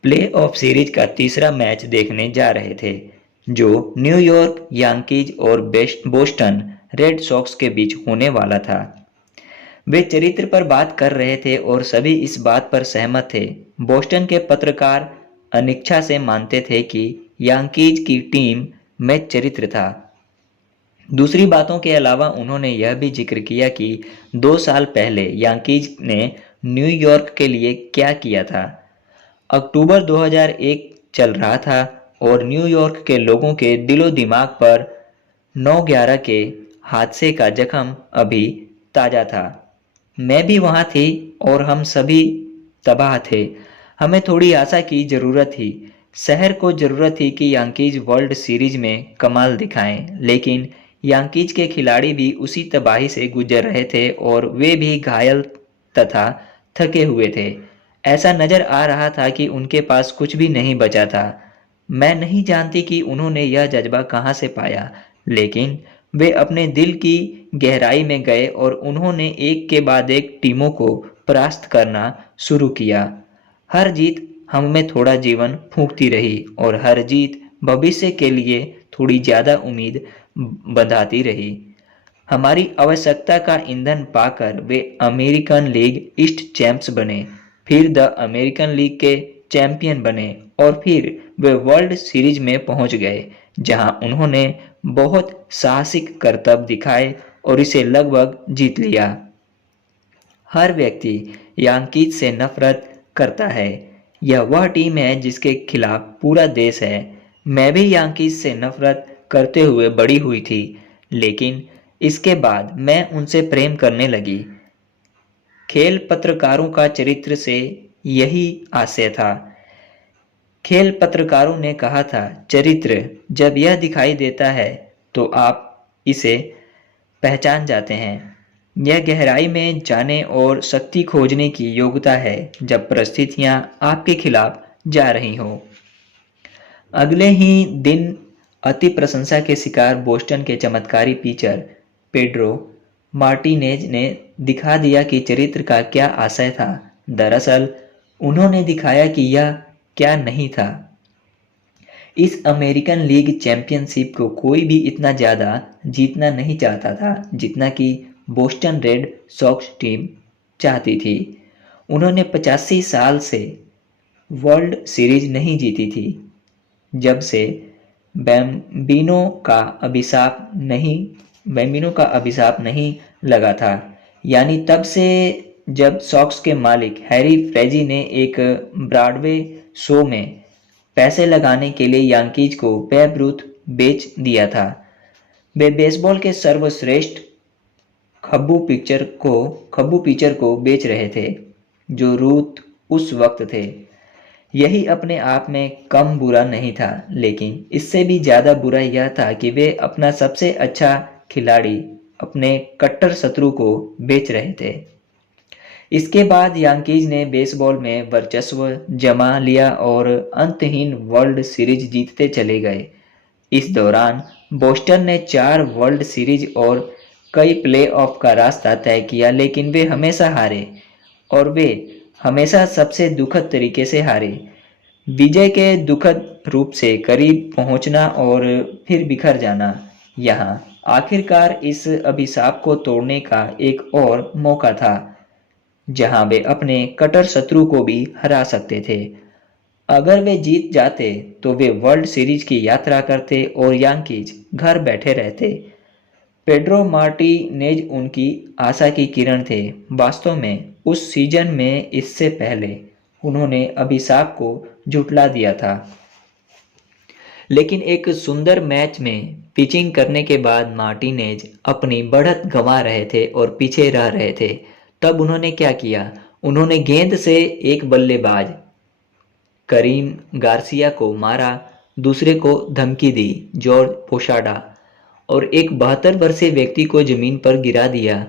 प्लेऑफ सीरीज का तीसरा मैच देखने जा रहे थे, जो न्यूयॉर्क यांकीज और बोस्टन रेड सॉक्स के बीच होने वाला था। वे चरित्र पर बात कर रहे थे और सभी इस बात पर सहमत थे। बोस्टन के पत्रकार अनिच्छा से मानते थे कि यांकीज की टीम में चरित्र था। दूसरी बातों के अलावा उन्होंने यह भी जिक्र किया कि 2 साल पहले यांकीज ने न्यूयॉर्क के लिए क्या किया था। अक्टूबर 2001 चल रहा था और न्यूयॉर्क के लोगों के दिलो दिमाग पर 9/11 के हादसे का जख्म अभी ताज़ा था। मैं भी वहाँ थी और हम सभी तबाह थे। हमें थोड़ी आशा की ज़रूरत थी। शहर को ज़रूरत थी कि यांकीज वर्ल्ड सीरीज में कमाल दिखाएं, लेकिन यांकीज के खिलाड़ी भी उसी तबाही से गुजर रहे थे और वे भी घायल तथा थके हुए थे। ऐसा नज़र आ रहा था कि उनके पास कुछ भी नहीं बचा था। मैं नहीं जानती कि उन्होंने यह जज्बा कहाँ से पाया, लेकिन वे अपने दिल की गहराई में गए और उन्होंने एक के बाद एक टीमों को परास्त करना शुरू किया। हर जीत हमें थोड़ा जीवन फूंकती रही और हर जीत भविष्य के लिए थोड़ी ज़्यादा उम्मीद बंधाती रही। हमारी आवश्यकता का ईंधन पाकर वे अमेरिकन लीग ईस्ट चैंप्स बने, फिर द अमेरिकन लीग के चैंपियन बने और फिर वे वर्ल्ड सीरीज में पहुंच गए, जहां उन्होंने बहुत साहसिक करतब दिखाए और इसे लगभग जीत लिया। हर व्यक्ति यांकीज से नफरत करता है। यह वह टीम है जिसके खिलाफ पूरा देश है। मैं भी यांकीज से नफरत करते हुए बड़ी हुई थी, लेकिन इसके बाद मैं उनसे प्रेम करने लगी। खेल पत्रकारों का चरित्र से यही आशय था। खेल पत्रकारों ने कहा था, चरित्र जब यह दिखाई देता है तो आप इसे पहचान जाते हैं। यह गहराई में जाने और शक्ति खोजने की योग्यता है जब परिस्थितियां आपके खिलाफ जा रही हों। अगले ही दिन अति प्रशंसा के शिकार बोस्टन के चमत्कारी पिचर पेड्रो मार्टिनेज ने दिखा दिया कि चरित्र का क्या आशय था। दरअसल उन्होंने दिखाया कि यह क्या नहीं था। इस अमेरिकन लीग चैंपियनशिप को कोई भी इतना ज़्यादा जीतना नहीं चाहता था जितना कि बोस्टन रेड सॉक्स टीम चाहती थी। उन्होंने 85 साल से वर्ल्ड सीरीज नहीं जीती थी, जब से बैम्बिनो का अभिशाप नहीं लगा था, यानी तब से जब सॉक्स के मालिक हैरी फ्रेजी ने एक ब्रॉडवे शो में पैसे लगाने के लिए यांकीज को बेब रूथ बेच दिया था। वे बेसबॉल के सर्वश्रेष्ठ खब्बू पिचर को बेच रहे थे जो रूथ उस वक्त थे। यही अपने आप में कम बुरा नहीं था, लेकिन इससे भी ज़्यादा बुरा यह था कि वे अपना सबसे अच्छा खिलाड़ी अपने कट्टर शत्रु को बेच रहे थे। इसके बाद यांकीज ने बेसबॉल में वर्चस्व जमा लिया और अंतहीन वर्ल्ड सीरीज जीतते चले गए। इस दौरान बोस्टन ने 4 वर्ल्ड सीरीज और कई प्लेऑफ का रास्ता तय किया, लेकिन वे हमेशा हारे और वे हमेशा सबसे दुखद तरीके से हारे। विजय के दुखद रूप से करीब पहुंचना और फिर बिखर जाना। यहाँ आखिरकार इस अभिशाप को तोड़ने का एक और मौका था, जहां वे अपने कट्टर शत्रु को भी हरा सकते थे। अगर वे जीत जाते तो वे वर्ल्ड सीरीज की यात्रा करते और यांकीज घर बैठे रहते। पेड्रो मार्टिनेज उनकी आशा की किरण थे। वास्तव में उस सीजन में इससे पहले उन्होंने अभिशाप को झुठला दिया था, लेकिन एक सुंदर मैच में पिचिंग करने के बाद मार्टिनेज अपनी बढ़त गंवा रहे थे और पीछे रह रहे थे। तब उन्होंने क्या किया? उन्होंने गेंद से एक बल्लेबाज करीम गार्सिया को मारा, दूसरे को धमकी दी, जॉर्ज पोसाडा, और एक 72 वर्षीय व्यक्ति को जमीन पर गिरा दिया,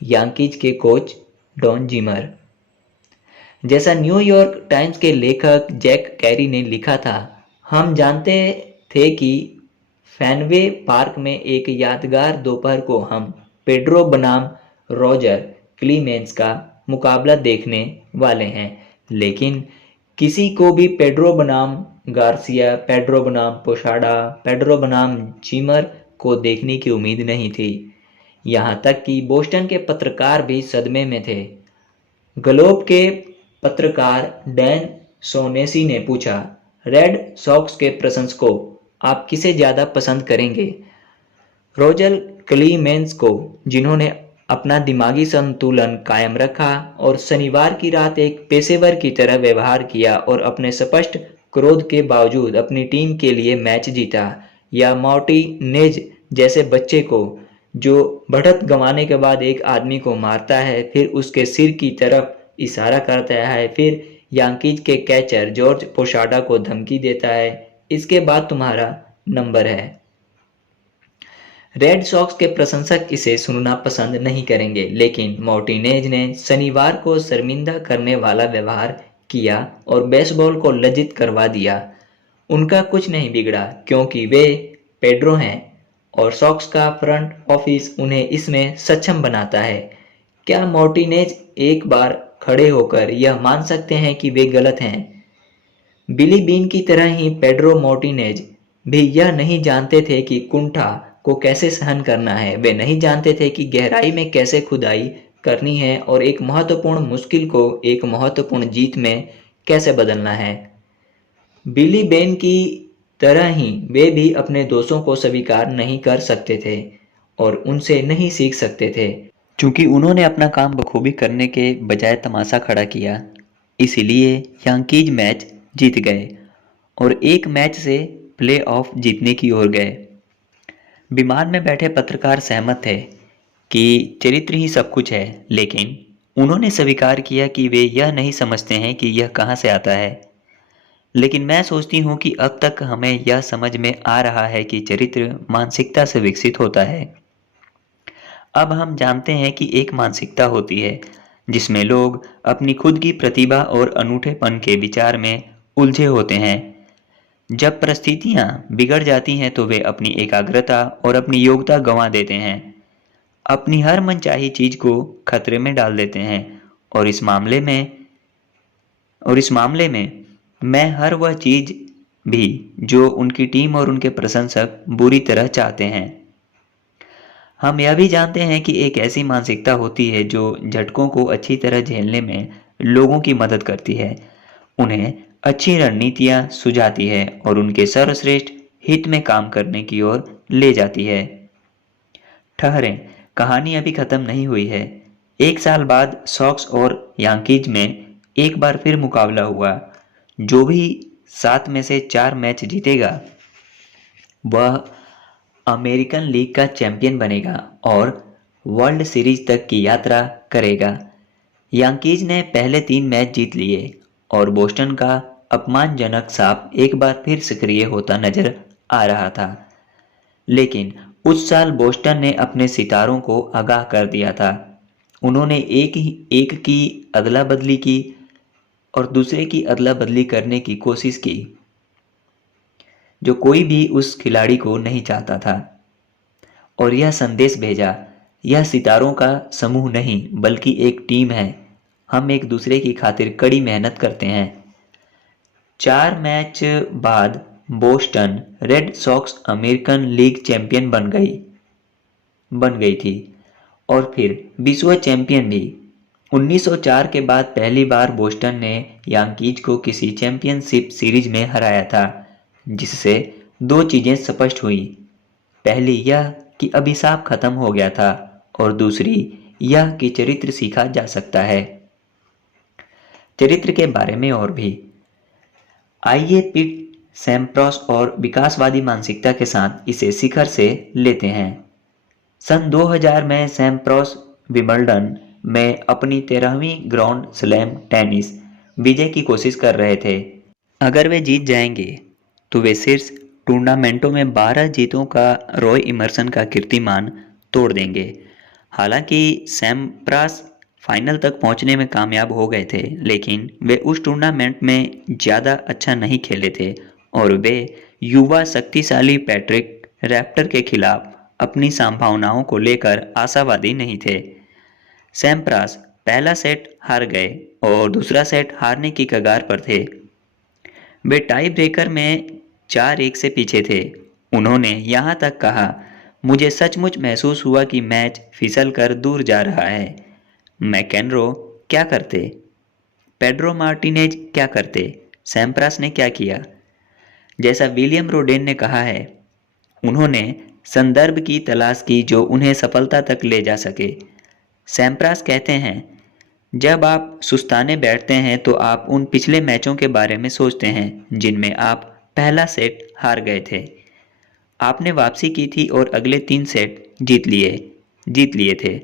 यांकीज के कोच डॉन जिमर। जैसा न्यूयॉर्क टाइम्स के लेखक जैक कैरी ने लिखा था, हम जानते थे कि फैनवे पार्क में एक यादगार दोपहर को हम पेड्रो बनाम रॉजर क्लीमेंस का मुकाबला देखने वाले हैं, लेकिन किसी को भी पेड्रो बनाम गार्सिया, पेड्रो बनाम पोसाडा, पेड्रो बनाम चिमर को देखने की उम्मीद नहीं थी। यहाँ तक कि बोस्टन के पत्रकार भी सदमे में थे। ग्लोब के पत्रकार डैन सोनेसी ने पूछा, रेड सॉक्स के प्रशंसकों, आप किसे ज़्यादा पसंद करेंगे? रोजर क्लीमेंस को, जिन्होंने अपना दिमागी संतुलन कायम रखा और शनिवार की रात एक पेशेवर की तरह व्यवहार किया और अपने स्पष्ट क्रोध के बावजूद अपनी टीम के लिए मैच जीता, या मार्टिनेज जैसे बच्चे को जो बढ़त गंवाने के बाद एक आदमी को मारता है, फिर उसके सिर की तरफ इशारा करता है, फिर यांकीज के कैचर जॉर्ज पोसाडा को धमकी देता है, इसके बाद तुम्हारा नंबर है। रेड सॉक्स के प्रशंसक इसे सुनना पसंद नहीं करेंगे, लेकिन मार्टिनेज ने शनिवार को शर्मिंदा करने वाला व्यवहार किया और बेसबॉल को लज्जित करवा दिया। उनका कुछ नहीं बिगड़ा क्योंकि वे पेड्रो हैं और सॉक्स का फ्रंट ऑफिस उन्हें इसमें सक्षम बनाता है। क्या मार्टिनेज एक बार खड़े होकर यह मान सकते हैं कि वे गलत हैं? बिली बीन की तरह ही पेड्रो मार्टिनेज भी यह नहीं जानते थे कि कुंठा को कैसे सहन करना है। वे नहीं जानते थे कि गहराई में कैसे खुदाई करनी है और एक महत्वपूर्ण मुश्किल को एक महत्वपूर्ण जीत में कैसे बदलना है। बिली बेन की तरह ही वे भी अपने दोषों को स्वीकार नहीं कर सकते थे और उनसे नहीं सीख सकते थे, क्योंकि उन्होंने अपना काम बखूबी करने के बजाय तमाशा खड़ा किया। इसीलिए यांकीज मैच जीत गए और एक मैच से प्लेऑफ जीतने की ओर गए। विमान में बैठे पत्रकार सहमत थे कि चरित्र ही सब कुछ है, लेकिन उन्होंने स्वीकार किया कि वे यह नहीं समझते हैं कि यह कहां से आता है। लेकिन मैं सोचती हूँ कि अब तक हमें यह समझ में आ रहा है कि चरित्र मानसिकता से विकसित होता है। अब हम जानते हैं कि एक मानसिकता होती है जिसमें लोग अपनी खुद की प्रतिभा और अनूठेपन के विचार में उलझे होते हैं। जब परिस्थितियां बिगड़ जाती हैं तो वे अपनी एकाग्रता और अपनी योग्यता गंवा देते हैं, अपनी हर मनचाही चीज को खतरे में डाल देते हैं। और इस मामले में मैं हर वह चीज भी जो उनकी टीम और उनके प्रशंसक बुरी तरह चाहते हैं। हम यह भी जानते हैं कि एक ऐसी मानसिकता होती है जो झटकों को अच्छी तरह झेलने में लोगों की मदद करती है, उन्हें अच्छी रणनीतियां सुझाती है और उनके सर्वश्रेष्ठ हित में काम करने की ओर ले जाती है। ठहरें, कहानी अभी खत्म नहीं हुई है। एक साल बाद सॉक्स और यांकीज में एक बार फिर मुकाबला हुआ। जो भी 7 में से 4 मैच जीतेगा वह अमेरिकन लीग का चैंपियन बनेगा और वर्ल्ड सीरीज तक की यात्रा करेगा। यांकीज ने पहले 3 मैच जीत लिए और बोस्टन का अपमानजनक साप एक बार फिर सक्रिय होता नजर आ रहा था। लेकिन उस साल बोस्टन ने अपने सितारों को आगाह कर दिया था। उन्होंने एक की अदला बदली की और दूसरे की अदला बदली करने की कोशिश की, जो कोई भी उस खिलाड़ी को नहीं चाहता था, और यह संदेश भेजा, यह सितारों का समूह नहीं बल्कि एक टीम है। हम एक दूसरे की खातिर कड़ी मेहनत करते हैं। 4 मैच बाद Boston Red Sox American league champion बन गई थी और फिर विश्व चैंपियन भी। 1904 के बाद पहली बार बोस्टन ने यांकीज को किसी चैंपियनशिप सीरीज में हराया था, जिससे दो चीजें स्पष्ट हुई। पहली यह कि अभिशाप खत्म हो गया था और दूसरी यह कि चरित्र सीखा जा सकता है। चरित्र के बारे में और भी आइए पिट सैम्प्रास और विकासवादी मानसिकता के साथ इसे शिखर से लेते हैं। सन 2000 में सैम्प्रास विंबलडन में अपनी 13वीं ग्रैंड स्लैम टेनिस विजय की कोशिश कर रहे थे। अगर वे जीत जाएंगे तो वे शीर्ष टूर्नामेंटों में 12 जीतों का रॉय इमर्सन का कीर्तिमान तोड़ देंगे। हालांकि सैम्प्रास फाइनल तक पहुंचने में कामयाब हो गए थे, लेकिन वे उस टूर्नामेंट में ज़्यादा अच्छा नहीं खेले थे और वे युवा शक्तिशाली पैट्रिक रैप्टर के खिलाफ अपनी संभावनाओं को लेकर आशावादी नहीं थे। सैम्प्रास पहला सेट हार गए और दूसरा सेट हारने की कगार पर थे। वे टाई ब्रेकर में 4-1 से पीछे थे। उन्होंने यहाँ तक कहा, मुझे सचमुच महसूस हुआ कि मैच फिसल कर दूर जा रहा है। मैकेनरो क्या करते, पेड्रो मार्टिनेज क्या करते, सैम्प्रास ने क्या किया? जैसा विलियम रोडेन ने कहा है, उन्होंने संदर्भ की तलाश की जो उन्हें सफलता तक ले जा सके। सैम्प्रास कहते हैं, जब आप सुस्ताने बैठते हैं तो आप उन पिछले मैचों के बारे में सोचते हैं जिनमें आप पहला सेट हार गए थे। आपने वापसी की थी और अगले 3 सेट जीत लिए थे।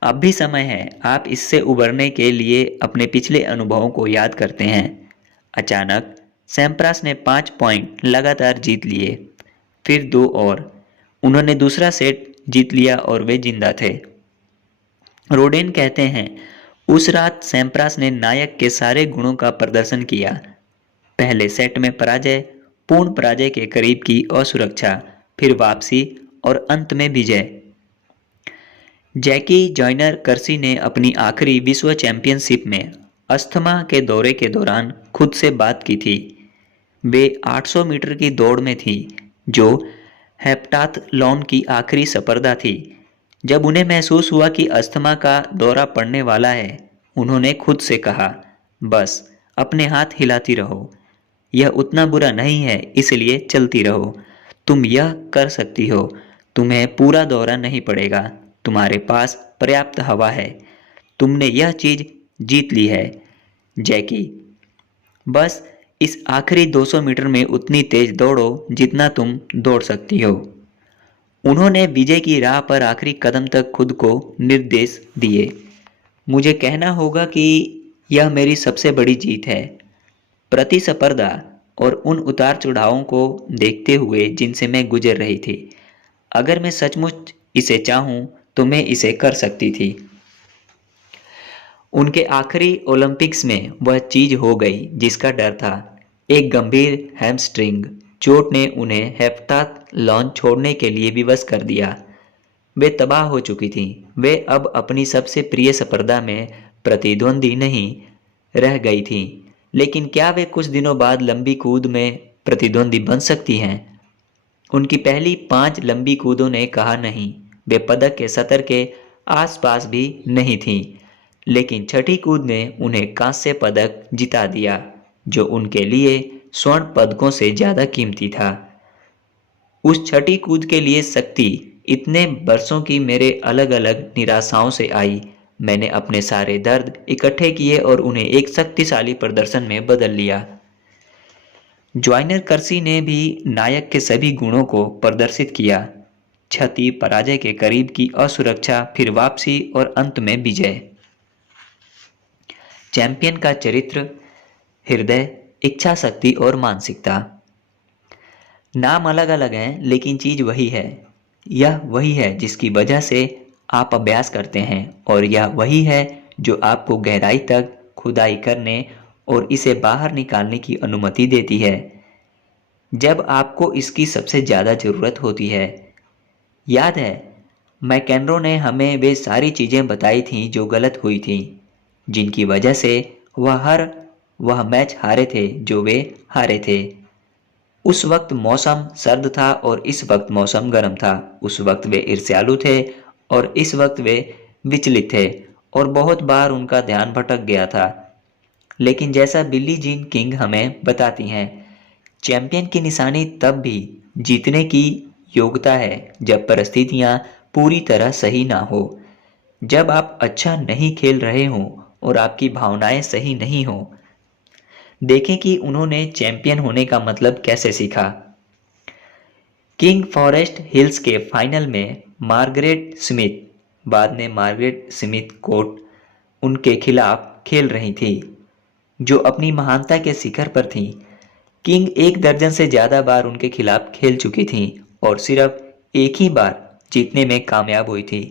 अब भी समय है, आप इससे उबरने के लिए अपने पिछले अनुभवों को याद करते हैं। अचानक सैम्प्रास ने 5 पॉइंट लगातार जीत लिए, फिर 2 और। उन्होंने दूसरा सेट जीत लिया और वे जिंदा थे। रोडेन कहते हैं, उस रात सैम्प्रास ने नायक के सारे गुणों का प्रदर्शन किया। पहले सेट में पराजय, पूर्ण पराजय के करीब की असुरक्षा, फिर वापसी और अंत में विजय। जैकी जॉयनर कर्सी ने अपनी आखिरी विश्व चैंपियनशिप में अस्थमा के दौरे के दौरान खुद से बात की थी। वे 800 मीटर की दौड़ में थी, जो हेप्टाथलॉन की आखिरी स्पर्धा थी। जब उन्हें महसूस हुआ कि अस्थमा का दौरा पड़ने वाला है, उन्होंने खुद से कहा, बस अपने हाथ हिलाती रहो, यह उतना बुरा नहीं है, इसलिए चलती रहो, तुम यह कर सकती हो, तुम्हें पूरा दौरा नहीं पड़ेगा, तुम्हारे पास पर्याप्त हवा है, तुमने यह चीज जीत ली है। जैकी, बस इस आखिरी 200 मीटर में उतनी तेज दौड़ो जितना तुम दौड़ सकती हो। उन्होंने विजय की राह पर आखिरी कदम तक खुद को निर्देश दिए। मुझे कहना होगा कि यह मेरी सबसे बड़ी जीत है। प्रतिस्पर्धा और उन उतार चढ़ावों को देखते हुए जिनसे मैं गुजर रही थी, अगर मैं सचमुच इसे चाहूं तो मैं इसे कर सकती थी। उनके आखिरी ओलंपिक्स में वह चीज हो गई जिसका डर था। एक गंभीर हैमस्ट्रिंग चोट ने उन्हें हेप्टाथलॉन छोड़ने के लिए विवश कर दिया। वे तबाह हो चुकी थीं। वे अब अपनी सबसे प्रिय स्पर्धा में प्रतिद्वंदी नहीं रह गई थीं। लेकिन क्या वे कुछ दिनों बाद लंबी कूद में प्रतिद्वंदी बन सकती हैं? उनकी पहली 5 लंबी कूदों ने कहा नहीं। वे पदक के सतर के आसपास भी नहीं थीं। लेकिन छठी कूद ने उन्हें कांस्य पदक जिता दिया, जो उनके लिए स्वर्ण पदकों से ज्यादा कीमती था। उस छठी कूद के लिए शक्ति इतने वर्षों की मेरे अलग अलग निराशाओं से आई। मैंने अपने सारे दर्द इकट्ठे किए और उन्हें एक शक्तिशाली प्रदर्शन में बदल लिया। ज्वाइनर कर्सी ने भी नायक के सभी गुणों को प्रदर्शित किया। क्षति, पराजय के करीब की असुरक्षा, फिर वापसी और अंत में विजय। चैंपियन का चरित्र, हृदय, इच्छा शक्ति और मानसिकता। नाम अलग अलग हैं, लेकिन चीज वही है। यह वही है जिसकी वजह से आप अभ्यास करते हैं और यह वही है जो आपको गहराई तक खुदाई करने और इसे बाहर निकालने की अनुमति देती है जब आपको इसकी सबसे ज्यादा जरूरत होती है। याद है, मैकेनरो ने हमें वे सारी चीज़ें बताई थीं जो गलत हुई थीं, जिनकी वजह से वह मैच हारे थे जो वे हारे थे। उस वक्त मौसम सर्द था और इस वक्त मौसम गर्म था। उस वक्त वे ईर्ष्यालु थे और इस वक्त वे विचलित थे और बहुत बार उनका ध्यान भटक गया था। लेकिन जैसा बिली जीन किंग हमें बताती हैं, चैंपियन की निशानी तब भी जीतने की योग्यता है जब परिस्थितियां पूरी तरह सही ना हो। जब आप अच्छा नहीं खेल रहे हों और आपकी भावनाएं सही नहीं हों। देखें कि उन्होंने चैंपियन होने का मतलब कैसे सीखा। किंग फॉरेस्ट हिल्स के फाइनल में मार्गरेट स्मिथ, बाद में मार्गरेट स्मिथ कोर्ट, उनके खिलाफ खेल रही थी, जो अपनी महानता के शिखर पर थी। किंग 1 दर्जन से ज्यादा बार उनके खिलाफ खेल चुकी थी और सिर्फ एक ही बार जीतने में कामयाब हुई थी।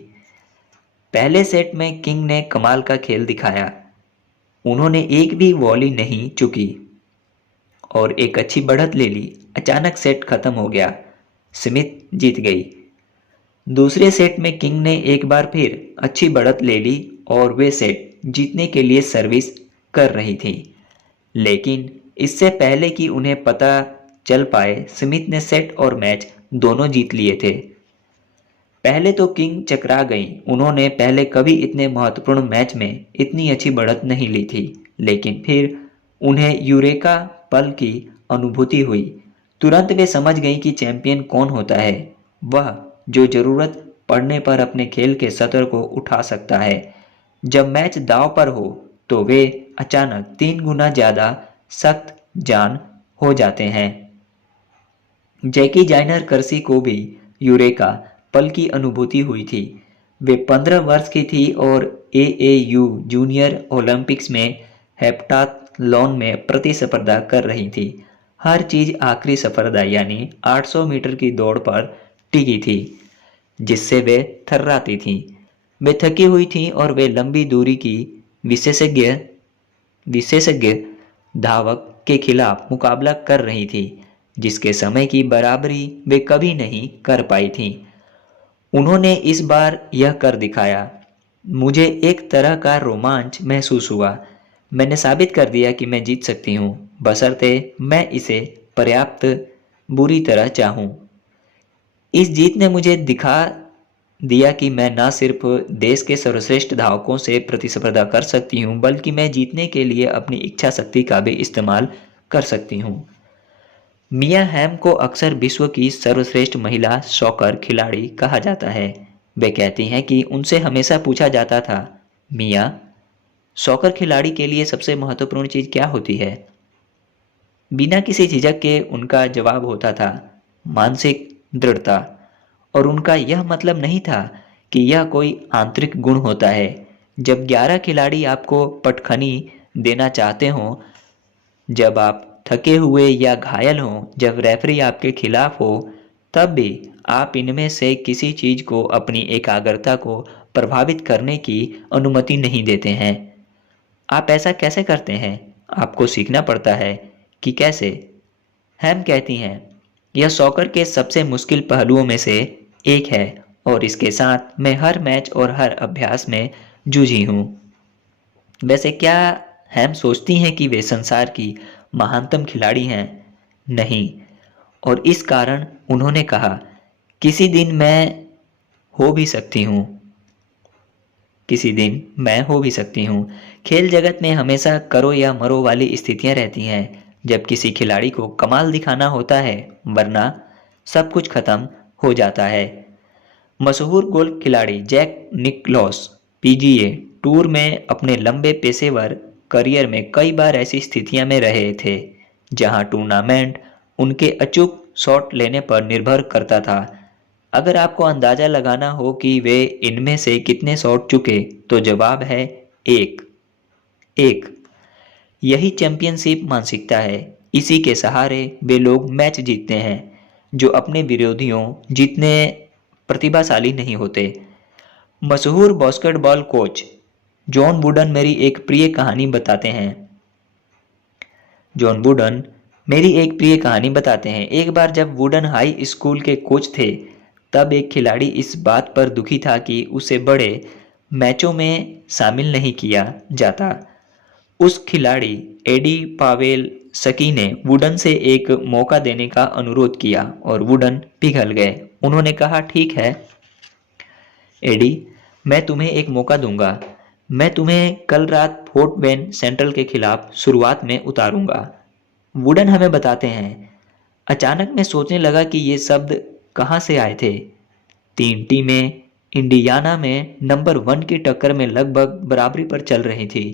पहले सेट में किंग ने कमाल का खेल दिखाया। उन्होंने एक भी वॉली नहीं चुकी और एक अच्छी बढ़त ले ली। अचानक सेट खत्म हो गया। स्मिथ जीत गई। दूसरे सेट में किंग ने एक बार फिर अच्छी बढ़त ले ली और वे सेट जीतने के लिए सर्विस कर रही थी। लेकिन इससे पहले कि उन्हें पता चल पाए, स्मिथ ने सेट और मैच दोनों जीत लिए थे। पहले तो किंग चकरा गईं। उन्होंने पहले कभी इतने महत्वपूर्ण मैच में इतनी अच्छी बढ़त नहीं ली थी। लेकिन फिर उन्हें यूरेका पल की अनुभूति हुई। तुरंत वे समझ गईं कि चैंपियन कौन होता है। वह जो जरूरत पड़ने पर अपने खेल के सतर को उठा सकता है। जब मैच दांव पर हो तो वे अचानक 3 गुना ज्यादा सख्त जान हो जाते हैं। जैकी जाइनर कर्सी को भी यूरेका पल की अनुभूति हुई थी। वे 15 वर्ष की थी और एएयू जूनियर ओलंपिक्स में हेप्टाथलॉन में प्रतिस्पर्धा कर रही थी। हर चीज आखिरी स्पर्धा यानी 800 मीटर की दौड़ पर टिकी थी, जिससे वे थर्राती थीं। वे थकी हुई थीं और वे लंबी दूरी की विशेषज्ञ विशेषज्ञ धावक के खिलाफ मुकाबला कर रही थी, जिसके समय की बराबरी वे कभी नहीं कर पाई थीं। उन्होंने इस बार यह कर दिखाया। मुझे एक तरह का रोमांच महसूस हुआ। मैंने साबित कर दिया कि मैं जीत सकती हूँ, बशर्ते मैं इसे पर्याप्त बुरी तरह चाहूँ। इस जीत ने मुझे दिखा दिया कि मैं न सिर्फ देश के सर्वश्रेष्ठ धावकों से प्रतिस्पर्धा कर सकती हूँ, बल्कि मैं जीतने के लिए अपनी इच्छा शक्ति का भी इस्तेमाल कर सकती हूँ। मिया हैम को अक्सर विश्व की सर्वश्रेष्ठ महिला सॉकर खिलाड़ी कहा जाता है। वे कहती हैं कि उनसे हमेशा पूछा जाता था, मिया, सॉकर खिलाड़ी के लिए सबसे महत्वपूर्ण चीज क्या होती है? बिना किसी झिझक के उनका जवाब होता था, मानसिक दृढ़ता। और उनका यह मतलब नहीं था कि यह कोई आंतरिक गुण होता है। जब 11 खिलाड़ी आपको पटखनी देना चाहते हों, जब आप थके हुए या घायल हों, जब रेफरी आपके खिलाफ हो, तब भी आप इनमें से किसी चीज को अपनी एकाग्रता को प्रभावित करने की अनुमति नहीं देते हैं। आप ऐसा कैसे करते हैं? आपको सीखना पड़ता है कि कैसे। हैम कहती हैं, यह सॉकर के सबसे मुश्किल पहलुओं में से एक है और इसके साथ मैं हर मैच और हर अभ्यास में जूझी हूँ। वैसे क्या हैम सोचती हैं कि वे संसार की महानतम खिलाड़ी हैं? नहीं। और इस कारण उन्होंने कहा, किसी दिन मैं हो भी सकती हूँ। किसी दिन मैं हो भी सकती हूँ। खेल जगत में हमेशा करो या मरो वाली स्थितियां रहती हैं जब किसी खिलाड़ी को कमाल दिखाना होता है, वरना सब कुछ खत्म हो जाता है। मशहूर गोल्फ खिलाड़ी जैक निकलॉस पीजीए टूर में अपने लंबे पेशेवर करियर में कई बार ऐसी स्थितियां में रहे थे जहां टूर्नामेंट उनके अचूक शॉट लेने पर निर्भर करता था। अगर आपको अंदाजा लगाना हो कि वे इनमें से कितने शॉट चुके, तो जवाब है एक। एक। यही चैंपियनशिप मानसिकता है। इसी के सहारे वे लोग मैच जीतते हैं जो अपने विरोधियों जितने प्रतिभाशाली नहीं होते। मशहूर बास्केटबॉल कोच जॉन वुडन मेरी एक प्रिय कहानी बताते हैं। जॉन वुडन मेरी एक प्रिय कहानी बताते हैं। एक बार जब वुडन हाई स्कूल के कोच थे, तब एक खिलाड़ी इस बात पर दुखी था कि उसे बड़े मैचों में शामिल नहीं किया जाता। उस खिलाड़ी एडी पावेल सकी ने वुडन से एक मौका देने का अनुरोध किया और वुडन पिघल गए। उन्होंने कहा, ठीक है एडी, मैं तुम्हें एक मौका दूंगा। मैं तुम्हें कल रात फोर्ट वेन सेंट्रल के खिलाफ शुरुआत में उतारूंगा। वुडन हमें बताते हैं, अचानक मैं सोचने लगा कि ये शब्द कहाँ से आए थे। 3 टीमें इंडियाना में नंबर 1 की टक्कर में लगभग बराबरी पर चल रही थी।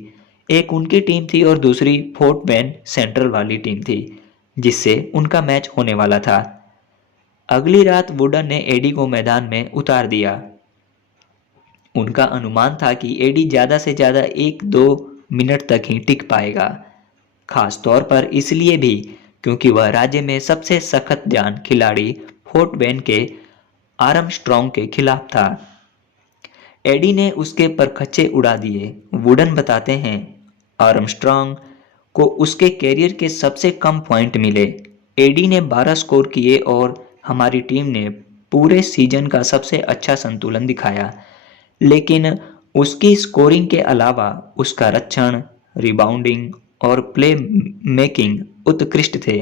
एक उनकी टीम थी और दूसरी फोर्ट वेन सेंट्रल वाली टीम थी, जिससे उनका मैच होने वाला था। अगली रात वुडन ने एडी को मैदान में उतार दिया। उनका अनुमान था कि एडी ज्यादा से ज्यादा 1-2 मिनट तक ही टिक पाएगा, खास तौर पर इसलिए भी क्योंकि वह राज्य में सबसे सख्त जान खिलाड़ी फोर्ट वेन के आर्मस्ट्रॉन्ग के खिलाफ था। एडी ने उसके परखच्चे उड़ा दिए। वुडन बताते हैं, आर्मस्ट्रॉन्ग को उसके कैरियर के सबसे कम पॉइंट मिले। एडी ने 12 स्कोर किए और हमारी टीम ने पूरे सीजन का सबसे अच्छा संतुलन दिखाया। लेकिन उसकी स्कोरिंग के अलावा उसका रक्षण, रिबाउंडिंग और प्ले मेकिंग उत्कृष्ट थे।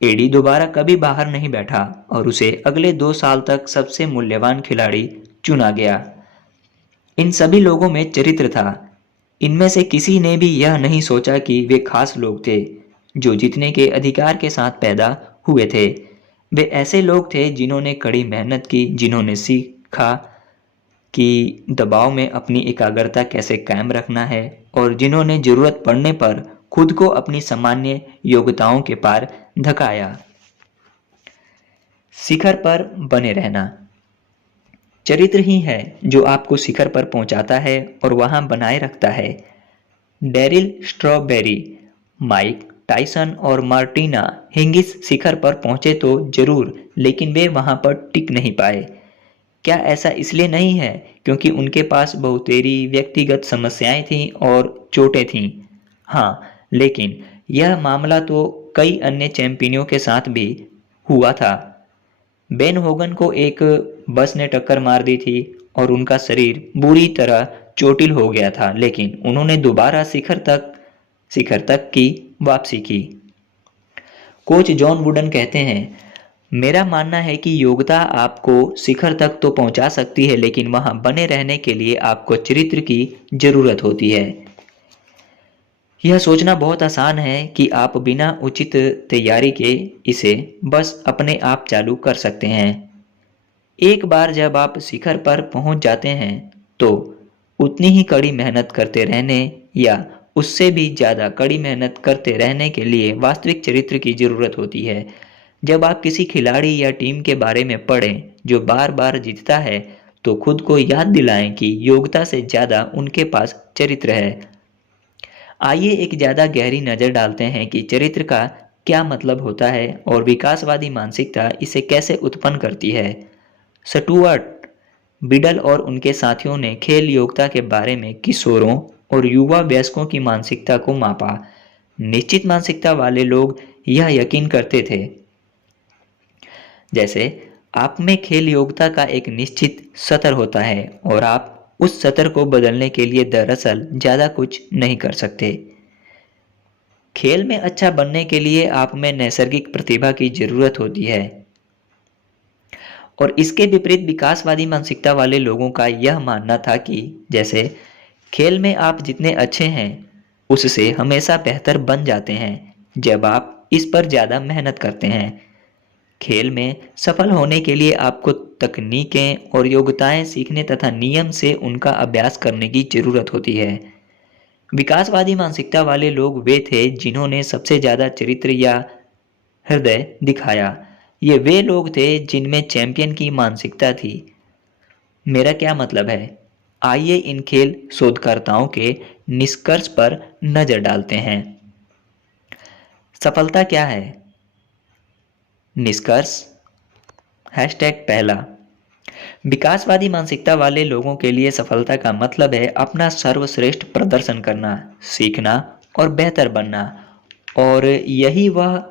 एडी दोबारा कभी बाहर नहीं बैठा और उसे अगले 2 साल तक सबसे मूल्यवान खिलाड़ी चुना गया। इन सभी लोगों में चरित्र था। इनमें से किसी ने भी यह नहीं सोचा कि वे खास लोग थे जो जीतने के अधिकार के साथ पैदा हुए थे। वे ऐसे लोग थे जिन्होंने कड़ी मेहनत की, जिन्होंने सीखा कि दबाव में अपनी एकाग्रता कैसे कायम रखना है और जिन्होंने जरूरत पड़ने पर खुद को अपनी सामान्य योग्यताओं के पार धकाया। शिखर पर बने रहना। चरित्र ही है जो आपको शिखर पर पहुंचाता है और वहां बनाए रखता है। डेरिल स्ट्रॉबेरी, माइक टाइसन और मार्टिना हिंगिस शिखर पर पहुंचे तो जरूर, लेकिन वे वहां पर टिक नहीं पाए। क्या ऐसा इसलिए नहीं है क्योंकि उनके पास बहुतेरी व्यक्तिगत समस्याएं थीं और चोटें थीं? हाँ, लेकिन यह मामला तो कई अन्य चैंपियनों के साथ भी हुआ था। बेन होगन को एक बस ने टक्कर मार दी थी और उनका शरीर बुरी तरह चोटिल हो गया था, लेकिन उन्होंने दोबारा शिखर तक की वापसी की। कोच जॉन वुडन कहते हैं, मेरा मानना है कि योग्यता आपको शिखर तक तो पहुंचा सकती है, लेकिन वहां बने रहने के लिए आपको चरित्र की जरूरत होती है। यह सोचना बहुत आसान है कि आप बिना उचित तैयारी के इसे बस अपने आप चालू कर सकते हैं। एक बार जब आप शिखर पर पहुंच जाते हैं तो उतनी ही कड़ी मेहनत करते रहने या उससे भी ज़्यादा कड़ी मेहनत करते रहने के लिए वास्तविक चरित्र की ज़रूरत होती है। जब आप किसी खिलाड़ी या टीम के बारे में पढ़ें जो बार बार जीतता है, तो खुद को याद दिलाएं कि योग्यता से ज़्यादा उनके पास चरित्र है। आइए एक ज़्यादा गहरी नज़र डालते हैं कि चरित्र का क्या मतलब होता है और विकासवादी मानसिकता इसे कैसे उत्पन्न करती है। स्टुअर्ट बिडल और उनके साथियों ने खेल योग्यता के बारे में किशोरों और युवा वयस्कों की मानसिकता को मापा। निश्चित मानसिकता वाले लोग यह यकीन करते थे जैसे आप में खेल योग्यता का एक निश्चित स्तर होता है और आप उस स्तर को बदलने के लिए दरअसल ज़्यादा कुछ नहीं कर सकते। खेल में अच्छा बनने के लिए आप में नैसर्गिक प्रतिभा की जरूरत होती है और इसके विपरीत विकासवादी मानसिकता वाले लोगों का यह मानना था कि जैसे खेल में आप जितने अच्छे हैं उससे हमेशा बेहतर बन जाते हैं जब आप इस पर ज़्यादा मेहनत करते हैं। खेल में सफल होने के लिए आपको तकनीकें और योग्यताएं सीखने तथा नियम से उनका अभ्यास करने की जरूरत होती है। विकासवादी मानसिकता वाले लोग वे थे जिन्होंने सबसे ज़्यादा चरित्र या हृदय दिखाया। ये वे लोग थे जिनमें चैंपियन की मानसिकता थी। मेरा क्या मतलब है? आइए इन खेल शोधकर्ताओं के निष्कर्ष पर नजर डालते हैं। सफलता क्या है? निष्कर्ष #पहला, विकासवादी मानसिकता वाले लोगों के लिए सफलता का मतलब है अपना सर्वश्रेष्ठ प्रदर्शन करना, सीखना और बेहतर बनना। और यही वह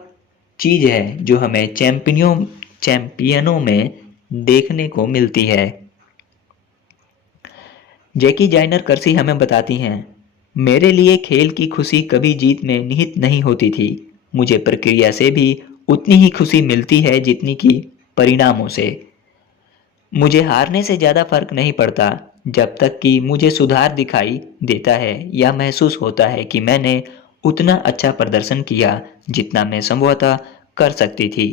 चीज़ है जो हमें चैंपियनों में देखने को मिलती है। जैकी जाइनर कर्सी हमें बताती हैं, मेरे लिए खेल की खुशी कभी जीत में निहित नहीं होती थी। मुझे प्रक्रिया से भी उतनी ही खुशी मिलती है जितनी कि परिणामों से। मुझे हारने से ज़्यादा फर्क नहीं पड़ता, जब तक कि मुझे सुधार दिखाई देता है या महसूस होता है कि मैंने उतना अच्छा प्रदर्शन किया जितना मैं संभवतः कर सकती थी।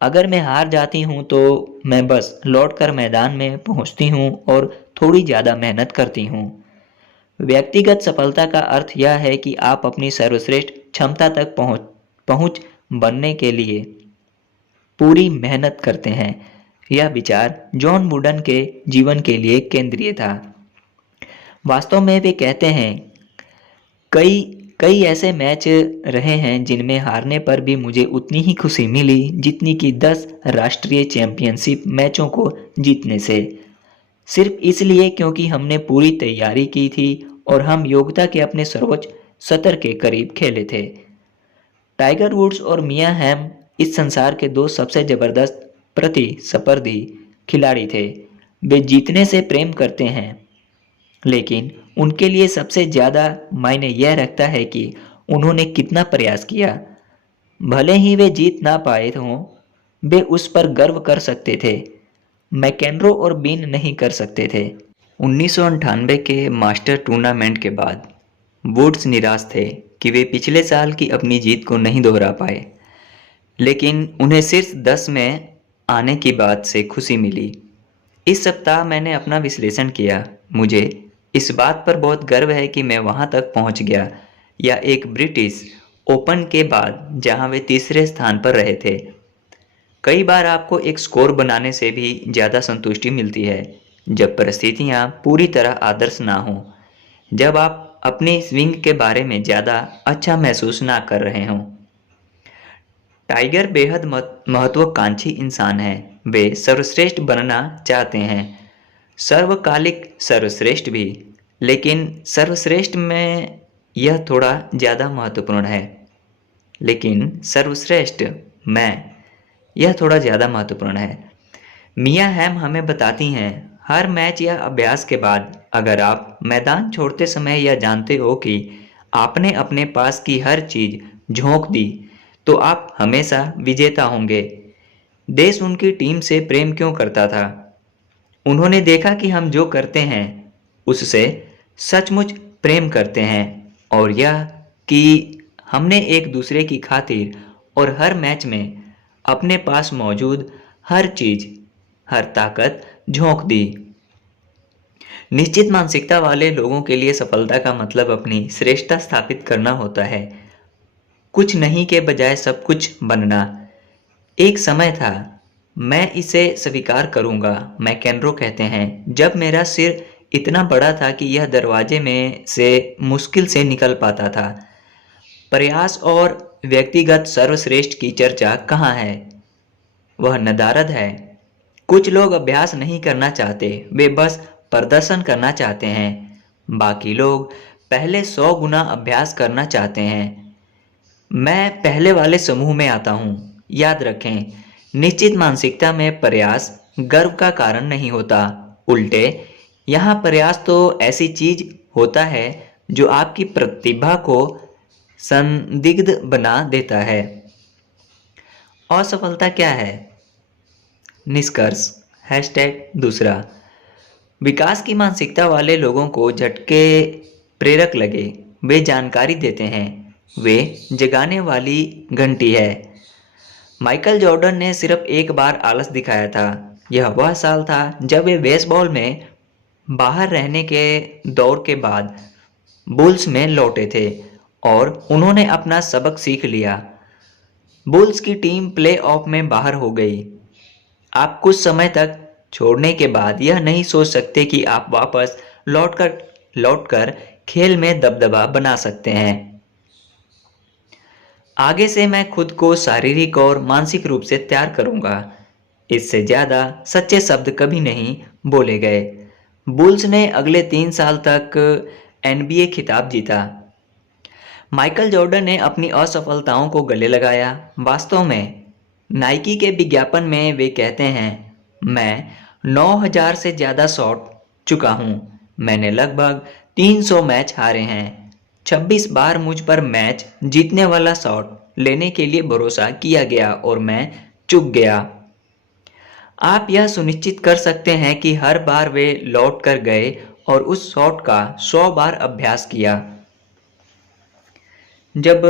अगर मैं हार जाती हूँ तो मैं बस लौटकर मैदान में पहुँचती हूँ और थोड़ी ज़्यादा मेहनत करती हूँ। व्यक्तिगत सफलता का अर्थ यह है कि आप अपनी सर्वश्रेष्ठ क्षमता तक पहुँच पहुँच बनने के लिए पूरी मेहनत करते हैं। यह विचार जॉन वुडन के जीवन के लिए केंद्रीय था। वास्तव में वे कहते हैं, कई कई ऐसे मैच रहे हैं जिनमें हारने पर भी मुझे उतनी ही खुशी मिली जितनी कि 10 राष्ट्रीय चैंपियनशिप मैचों को जीतने से। सिर्फ इसलिए क्योंकि हमने पूरी तैयारी की थी और हम योग्यता के अपने सर्वोच्च स्तर के करीब खेले थे। टाइगर वुड्स और मिया हैम इस संसार के दो सबसे जबरदस्त प्रतिस्पर्धी खिलाड़ी थे। वे जीतने से प्रेम करते हैं, लेकिन उनके लिए सबसे ज़्यादा मायने यह रखता है कि उन्होंने कितना प्रयास किया। भले ही वे जीत ना पाए हों, वे उस पर गर्व कर सकते थे। मैकेनरो और बीन नहीं कर सकते थे। 1998 के मास्टर टूर्नामेंट के बाद वुड्स निराश थे कि वे पिछले साल की अपनी जीत को नहीं दोहरा पाए, लेकिन उन्हें शीर्ष 10 में आने की बात से खुशी मिली। इस सप्ताह मैंने अपना विश्लेषण किया। मुझे इस बात पर बहुत गर्व है कि मैं वहां तक पहुंच गया, या एक ब्रिटिश ओपन के बाद जहां वे तीसरे स्थान पर रहे थे। कई बार आपको एक स्कोर बनाने से भी ज़्यादा संतुष्टि मिलती है जब परिस्थितियां पूरी तरह आदर्श ना हों, जब आप अपने स्विंग के बारे में ज़्यादा अच्छा महसूस ना कर रहे हों। टाइगर बेहद महत्वाकांक्षी इंसान है। वे सर्वश्रेष्ठ बनना चाहते हैं, सर्वकालिक सर्वश्रेष्ठ भी, लेकिन सर्वश्रेष्ठ में यह थोड़ा ज़्यादा महत्वपूर्ण है। लेकिन सर्वश्रेष्ठ में यह थोड़ा ज़्यादा महत्वपूर्ण है। मिया हैम हमें बताती हैं, हर मैच या अभ्यास के बाद अगर आप मैदान छोड़ते समय यह जानते हो कि आपने अपने पास की हर चीज़ झोंक दी, तो आप हमेशा विजेता होंगे। देश उनकी टीम से प्रेम क्यों करता था? उन्होंने देखा कि हम जो करते हैं उससे सचमुच प्रेम करते हैं, और यह कि हमने एक दूसरे की खातिर और हर मैच में अपने पास मौजूद हर चीज, हर ताकत झोंक दी। निश्चित मानसिकता वाले लोगों के लिए सफलता का मतलब अपनी श्रेष्ठता स्थापित करना होता है, कुछ नहीं के बजाय सब कुछ बनना। एक समय था, मैं इसे स्वीकार करूंगा, मैकेनरो कहते हैं, जब मेरा सिर इतना बड़ा था कि यह दरवाजे में से मुश्किल से निकल पाता था। प्रयास और व्यक्तिगत सर्वश्रेष्ठ की चर्चा कहाँ है? वह नदारद है। कुछ लोग अभ्यास नहीं करना चाहते, वे बस प्रदर्शन करना चाहते हैं। बाकी लोग पहले 100 गुना अभ्यास करना चाहते हैं। मैं पहले वाले समूह में आता हूँ। याद रखें, निश्चित मानसिकता में प्रयास गर्व का कारण नहीं होता। उल्टे, यहाँ प्रयास तो ऐसी चीज होता है जो आपकी प्रतिभा को संदिग्ध बना देता है। असफलता क्या है? निष्कर्ष #दूसरा, विकास की मानसिकता वाले लोगों को झटके प्रेरक लगे। वे जानकारी देते हैं, वे जगाने वाली घंटी है। माइकल जॉर्डन ने सिर्फ एक बार आलस दिखाया था। यह वह साल था जब वे बेसबॉल में बाहर रहने के दौर के बाद बुल्स में लौटे थे और उन्होंने अपना सबक सीख लिया। बुल्स की टीम प्लेऑफ में बाहर हो गई। आप कुछ समय तक छोड़ने के बाद यह नहीं सोच सकते कि आप वापस लौटकर खेल में दबदबा बना सकते हैं। आगे से मैं खुद को शारीरिक और मानसिक रूप से तैयार करूंगा। इससे ज्यादा सच्चे शब्द कभी नहीं बोले गए। बुल्स ने अगले 3 साल तक NBA खिताब जीता। माइकल जॉर्डन ने अपनी असफलताओं को गले लगाया। वास्तव में नाइकी के विज्ञापन में वे कहते हैं, मैं 9,000 से ज़्यादा शॉट चुका हूँ। मैंने लगभग 300 मैच हारे हैं। 26 बार मुझ पर मैच जीतने वाला शॉट लेने के लिए भरोसा किया गया और मैं चूक गया। आप यह सुनिश्चित कर सकते हैं कि हर बार वे लौट कर गए और उस शॉट का 100 बार अभ्यास किया। जब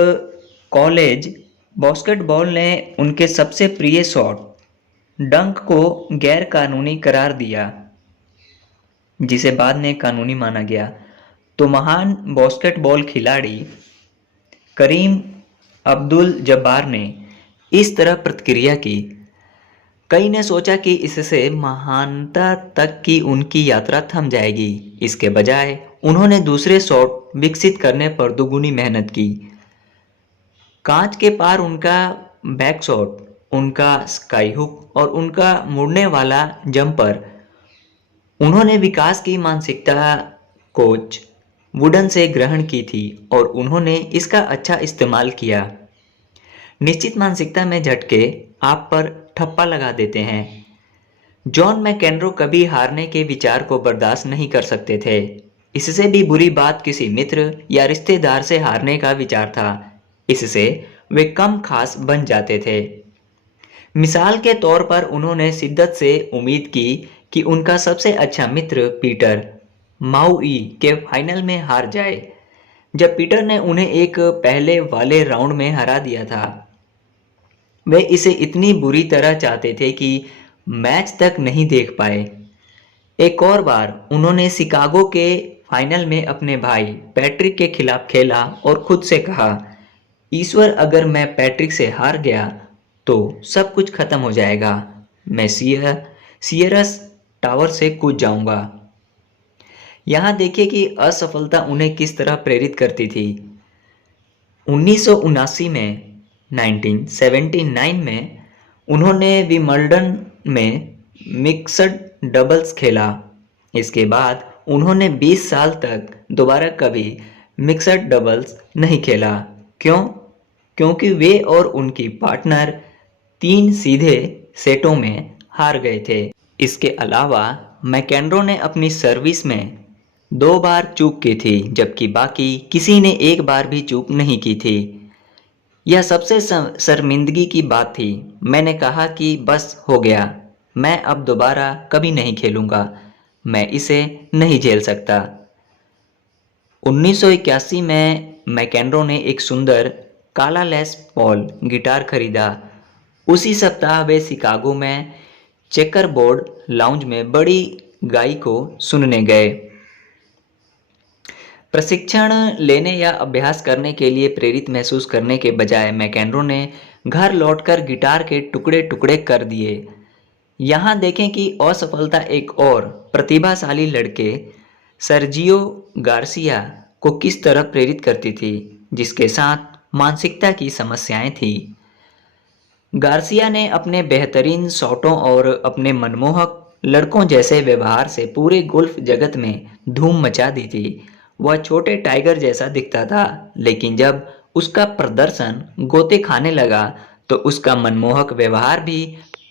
कॉलेज बास्केटबॉल ने उनके सबसे प्रिय शॉट डंक को गैर कानूनी करार दिया, जिसे बाद में कानूनी माना गया, तो महान बास्केटबॉल खिलाड़ी करीम अब्दुल जब्बार ने इस तरह प्रतिक्रिया की। कई ने सोचा कि इससे महानता तक की उनकी यात्रा थम जाएगी। इसके बजाय उन्होंने दूसरे शॉट विकसित करने पर दोगुनी मेहनत की। कांच के पार उनका बैक शॉट, उनका स्काई हुक और उनका मुड़ने वाला जंपर। उन्होंने विकास की मानसिकता कोच वुडन से ग्रहण की थी और उन्होंने इसका अच्छा इस्तेमाल किया। निश्चित मानसिकता में झटके आप पर ठप्पा लगा देते हैं। जॉन मैकेन्रो कभी हारने के विचार को बर्दाश्त नहीं कर सकते थे। इससे भी बुरी बात किसी मित्र या रिश्तेदार से हारने का विचार था। इससे वे कम खास बन जाते थे। मिसाल के तौर पर उन्होंने शिद्दत से उम्मीद की कि उनका सबसे अच्छा मित्र पीटर माउई के फाइनल में हार जाए। जब पीटर ने उन्हें एक पहले वाले राउंड में हरा दिया था, वे इसे इतनी बुरी तरह चाहते थे कि मैच तक नहीं देख पाए। एक और बार उन्होंने शिकागो के फाइनल में अपने भाई पैट्रिक के खिलाफ खेला और खुद से कहा, ईश्वर, अगर मैं पैट्रिक से हार गया तो सब कुछ खत्म हो जाएगा। मैं सियरस टावर से कूद जाऊंगा। यहाँ देखिए कि असफलता उन्हें किस तरह प्रेरित करती थी। 1979 में 1979 में उन्होंने विंबलडन में मिक्सड डबल्स खेला। इसके बाद उन्होंने 20 साल तक दोबारा कभी मिक्सड डबल्स नहीं खेला। क्यों? क्योंकि वे और उनकी पार्टनर 3 सीधे सेटों में हार गए थे। इसके अलावा मैकेन्रो ने अपनी सर्विस में 2 बार चूक की थी, जबकि बाकी किसी ने एक बार भी चूक नहीं की थी। यह सबसे शर्मिंदगी की बात थी। मैंने कहा कि बस हो गया, मैं अब दोबारा कभी नहीं खेलूंगा, मैं इसे नहीं झेल सकता। 1981 में मैकेन्रो ने एक सुंदर काला लेस पॉल गिटार खरीदा। उसी सप्ताह वे शिकागो में चेकरबोर्ड लाउंज में बड़ी गाई को सुनने गए। प्रशिक्षण लेने या अभ्यास करने के लिए प्रेरित महसूस करने के बजाय मैकेन्रो ने घर लौटकर गिटार के टुकड़े टुकड़े कर दिए। यहाँ देखें कि असफलता एक और प्रतिभाशाली लड़के सर्जियो गार्सिया को किस तरह प्रेरित करती थी, जिसके साथ मानसिकता की समस्याएं थी। गार्सिया ने अपने बेहतरीन शॉटों और अपने मनमोहक लड़कों जैसे व्यवहार से पूरे गोल्फ जगत में धूम मचा दी थी। वह छोटे टाइगर जैसा दिखता था, लेकिन जब उसका प्रदर्शन गोते खाने लगा तो उसका मनमोहक व्यवहार भी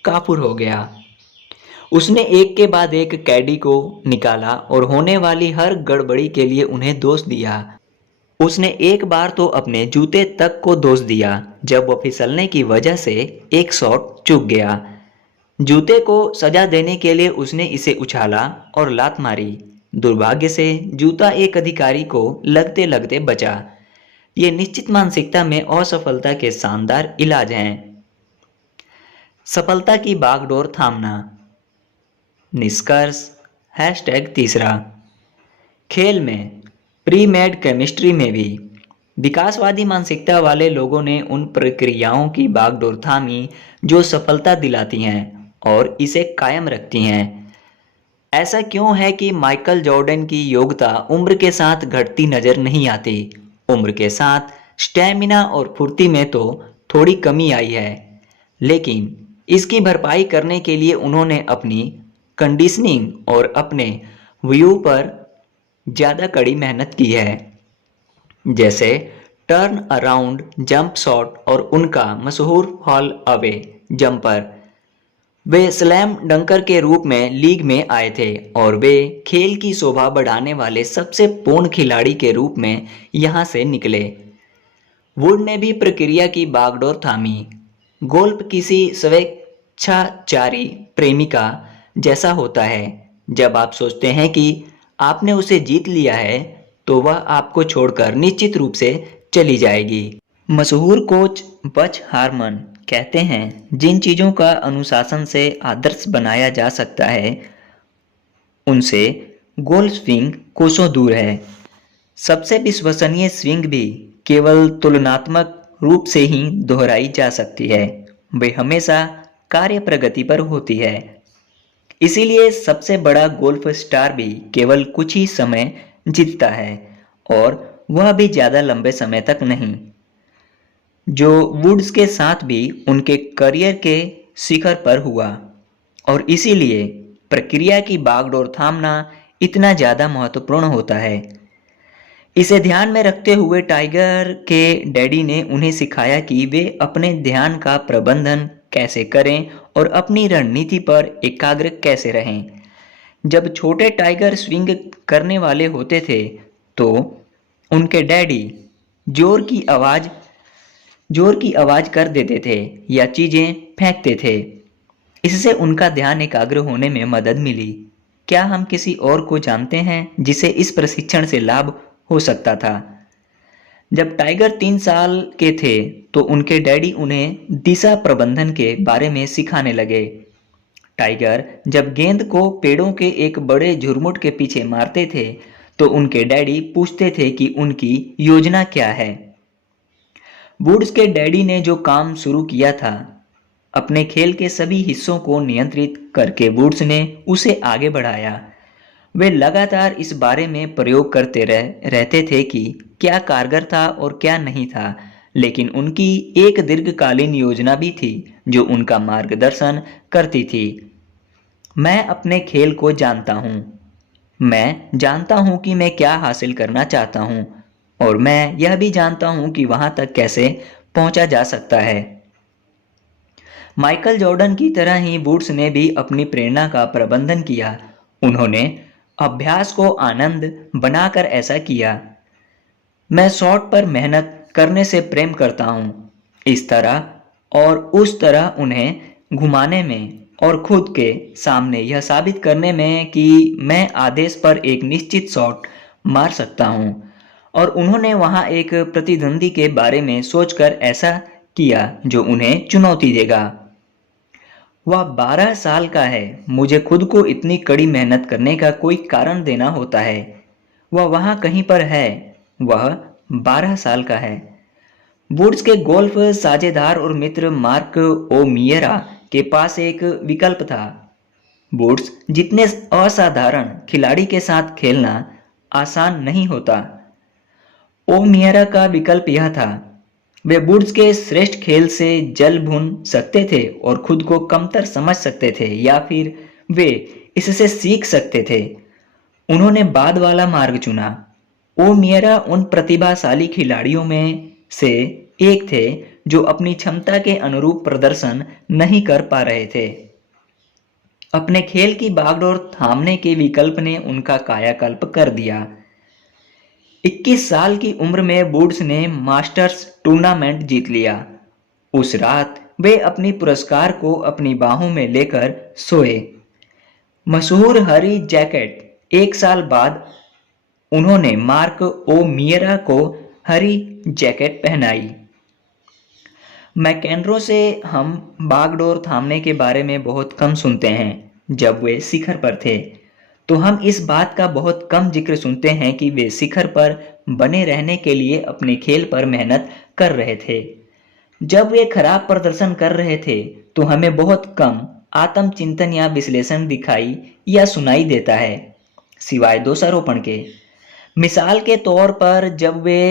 काफुर हो गया। उसने एक के बाद एक कैडी को निकाला और होने वाली हर गड़बड़ी के लिए उन्हें दोष दिया। उसने एक बार तो अपने जूते तक को दोष दिया जब वह फिसलने की वजह से एक शॉट चूक गया। जूते को सजा देने के लिए उसने इसे उछाला और लात मारी। दुर्भाग्य से जूता एक अधिकारी को लगते लगते बचा। ये निश्चित मानसिकता में असफलता के शानदार इलाज हैं। सफलता की बागडोर थामना। निष्कर्ष #3 खेल में प्री मेड केमिस्ट्री में भी विकासवादी मानसिकता वाले लोगों ने उन प्रक्रियाओं की बागडोर थामी जो सफलता दिलाती हैं और इसे कायम रखती हैं। ऐसा क्यों है कि माइकल जॉर्डन की योग्यता उम्र के साथ घटती नजर नहीं आती? उम्र के साथ स्टैमिना और फुर्ती में तो थोड़ी कमी आई है, लेकिन इसकी भरपाई करने के लिए उन्होंने अपनी कंडीशनिंग और अपने व्यू पर ज़्यादा कड़ी मेहनत की है, जैसे टर्न अराउंड जंप शॉट और उनका मशहूर फॉल अवे जंपर। वे स्लैम डंकर के रूप में लीग में आए थे और वे खेल की शोभा बढ़ाने वाले सबसे पूर्ण खिलाड़ी के रूप में यहां से निकले। वुड ने भी प्रक्रिया की बागडोर थामी। गोल्फ किसी स्वेच्छाचारी प्रेमिका जैसा होता है। जब आप सोचते हैं कि आपने उसे जीत लिया है तो वह आपको छोड़कर निश्चित रूप से चली जाएगी। मशहूर कोच बच हारमन कहते हैं, जिन चीज़ों का अनुशासन से आदर्श बनाया जा सकता है उनसे गोल्फ स्विंग कोसों दूर है। सबसे विश्वसनीय स्विंग भी केवल तुलनात्मक रूप से ही दोहराई जा सकती है। वे हमेशा कार्य प्रगति पर होती है। इसीलिए सबसे बड़ा गोल्फ स्टार भी केवल कुछ ही समय जीतता है और वह भी ज़्यादा लंबे समय तक नहीं। जो वुड्स के साथ भी उनके करियर के शिखर पर हुआ और इसीलिए प्रक्रिया की बागडोर थामना इतना ज़्यादा महत्वपूर्ण होता है। इसे ध्यान में रखते हुए टाइगर के डैडी ने उन्हें सिखाया कि वे अपने ध्यान का प्रबंधन कैसे करें और अपनी रणनीति पर एकाग्र कैसे रहें। जब छोटे टाइगर स्विंग करने वाले होते थे तो उनके डैडी जोर की आवाज़ जोर की आवाज़ कर देते थे या चीज़ें फेंकते थे। इससे उनका ध्यान एकाग्र होने में मदद मिली। क्या हम किसी और को जानते हैं जिसे इस प्रशिक्षण से लाभ हो सकता था? जब टाइगर 3 साल के थे तो उनके डैडी उन्हें दिशा प्रबंधन के बारे में सिखाने लगे। टाइगर जब गेंद को पेड़ों के एक बड़े झुरमुट के पीछे मारते थे तो उनके डैडी पूछते थे कि उनकी योजना क्या है। वुड्स के डैडी ने जो काम शुरू किया था, अपने खेल के सभी हिस्सों को नियंत्रित करके वुड्स ने उसे आगे बढ़ाया। वे लगातार इस बारे में प्रयोग करते रहते थे कि क्या कारगर था और क्या नहीं था, लेकिन उनकी एक दीर्घकालीन योजना भी थी जो उनका मार्गदर्शन करती थी। मैं अपने खेल को जानता हूँ। मैं जानता हूँ कि मैं क्या हासिल करना चाहता हूँ और मैं यह भी जानता हूँ कि वहां तक कैसे पहुंचा जा सकता है। माइकल जॉर्डन की तरह ही वुड्स ने भी अपनी प्रेरणा का प्रबंधन किया। उन्होंने अभ्यास को आनंद बनाकर ऐसा किया। मैं शॉट पर मेहनत करने से प्रेम करता हूँ, इस तरह और उस तरह उन्हें घुमाने में और खुद के सामने यह साबित करने में कि मैं आदेश पर एक निश्चित शॉट मार सकता हूँ। और उन्होंने वहां एक प्रतिद्वंदी के बारे में सोचकर ऐसा किया जो उन्हें चुनौती देगा। वह 12 साल का है। मुझे खुद को इतनी कड़ी मेहनत करने का कोई कारण देना होता है। वह वहां कहीं पर है। वह 12 साल का है। वुड्स के गोल्फ साझेदार और मित्र मार्क ओमियरा के पास एक विकल्प था। वुड्स जितने असाधारण खिलाड़ी के साथ खेलना आसान नहीं होता। ओमियरा का विकल्प यह था, वे वुड्स के श्रेष्ठ खेल से जल भून सकते थे और खुद को कमतर समझ सकते थे या फिर वे इससे सीख सकते थे। उन्होंने बाद वाला मार्ग चुना। ओमियरा उन प्रतिभाशाली खिलाड़ियों में से एक थे जो अपनी क्षमता के अनुरूप प्रदर्शन नहीं कर पा रहे थे। अपने खेल की बागडोर थामने के विकल्प ने उनका कायाकल्प कर दिया। 21 साल की उम्र में वुड्स ने मास्टर्स टूर्नामेंट जीत लिया। उस रात वे अपनी पुरस्कार को अपनी बाहों में लेकर सोए। मशहूर हरी जैकेट। 1 साल बाद उन्होंने मार्क ओमियरा को हरी जैकेट पहनाई। मैकेनरो से हम बागडोर थामने के बारे में बहुत कम सुनते हैं। जब वे शिखर पर थे तो हम इस बात का बहुत कम जिक्र सुनते हैं कि वे शिखर पर बने रहने के लिए अपने खेल पर मेहनत कर रहे थे। जब वे खराब प्रदर्शन कर रहे थे तो हमें बहुत कम आत्मचिंतन या विश्लेषण दिखाई या सुनाई देता है, सिवाय दोषारोपण के। मिसाल के तौर पर जब वे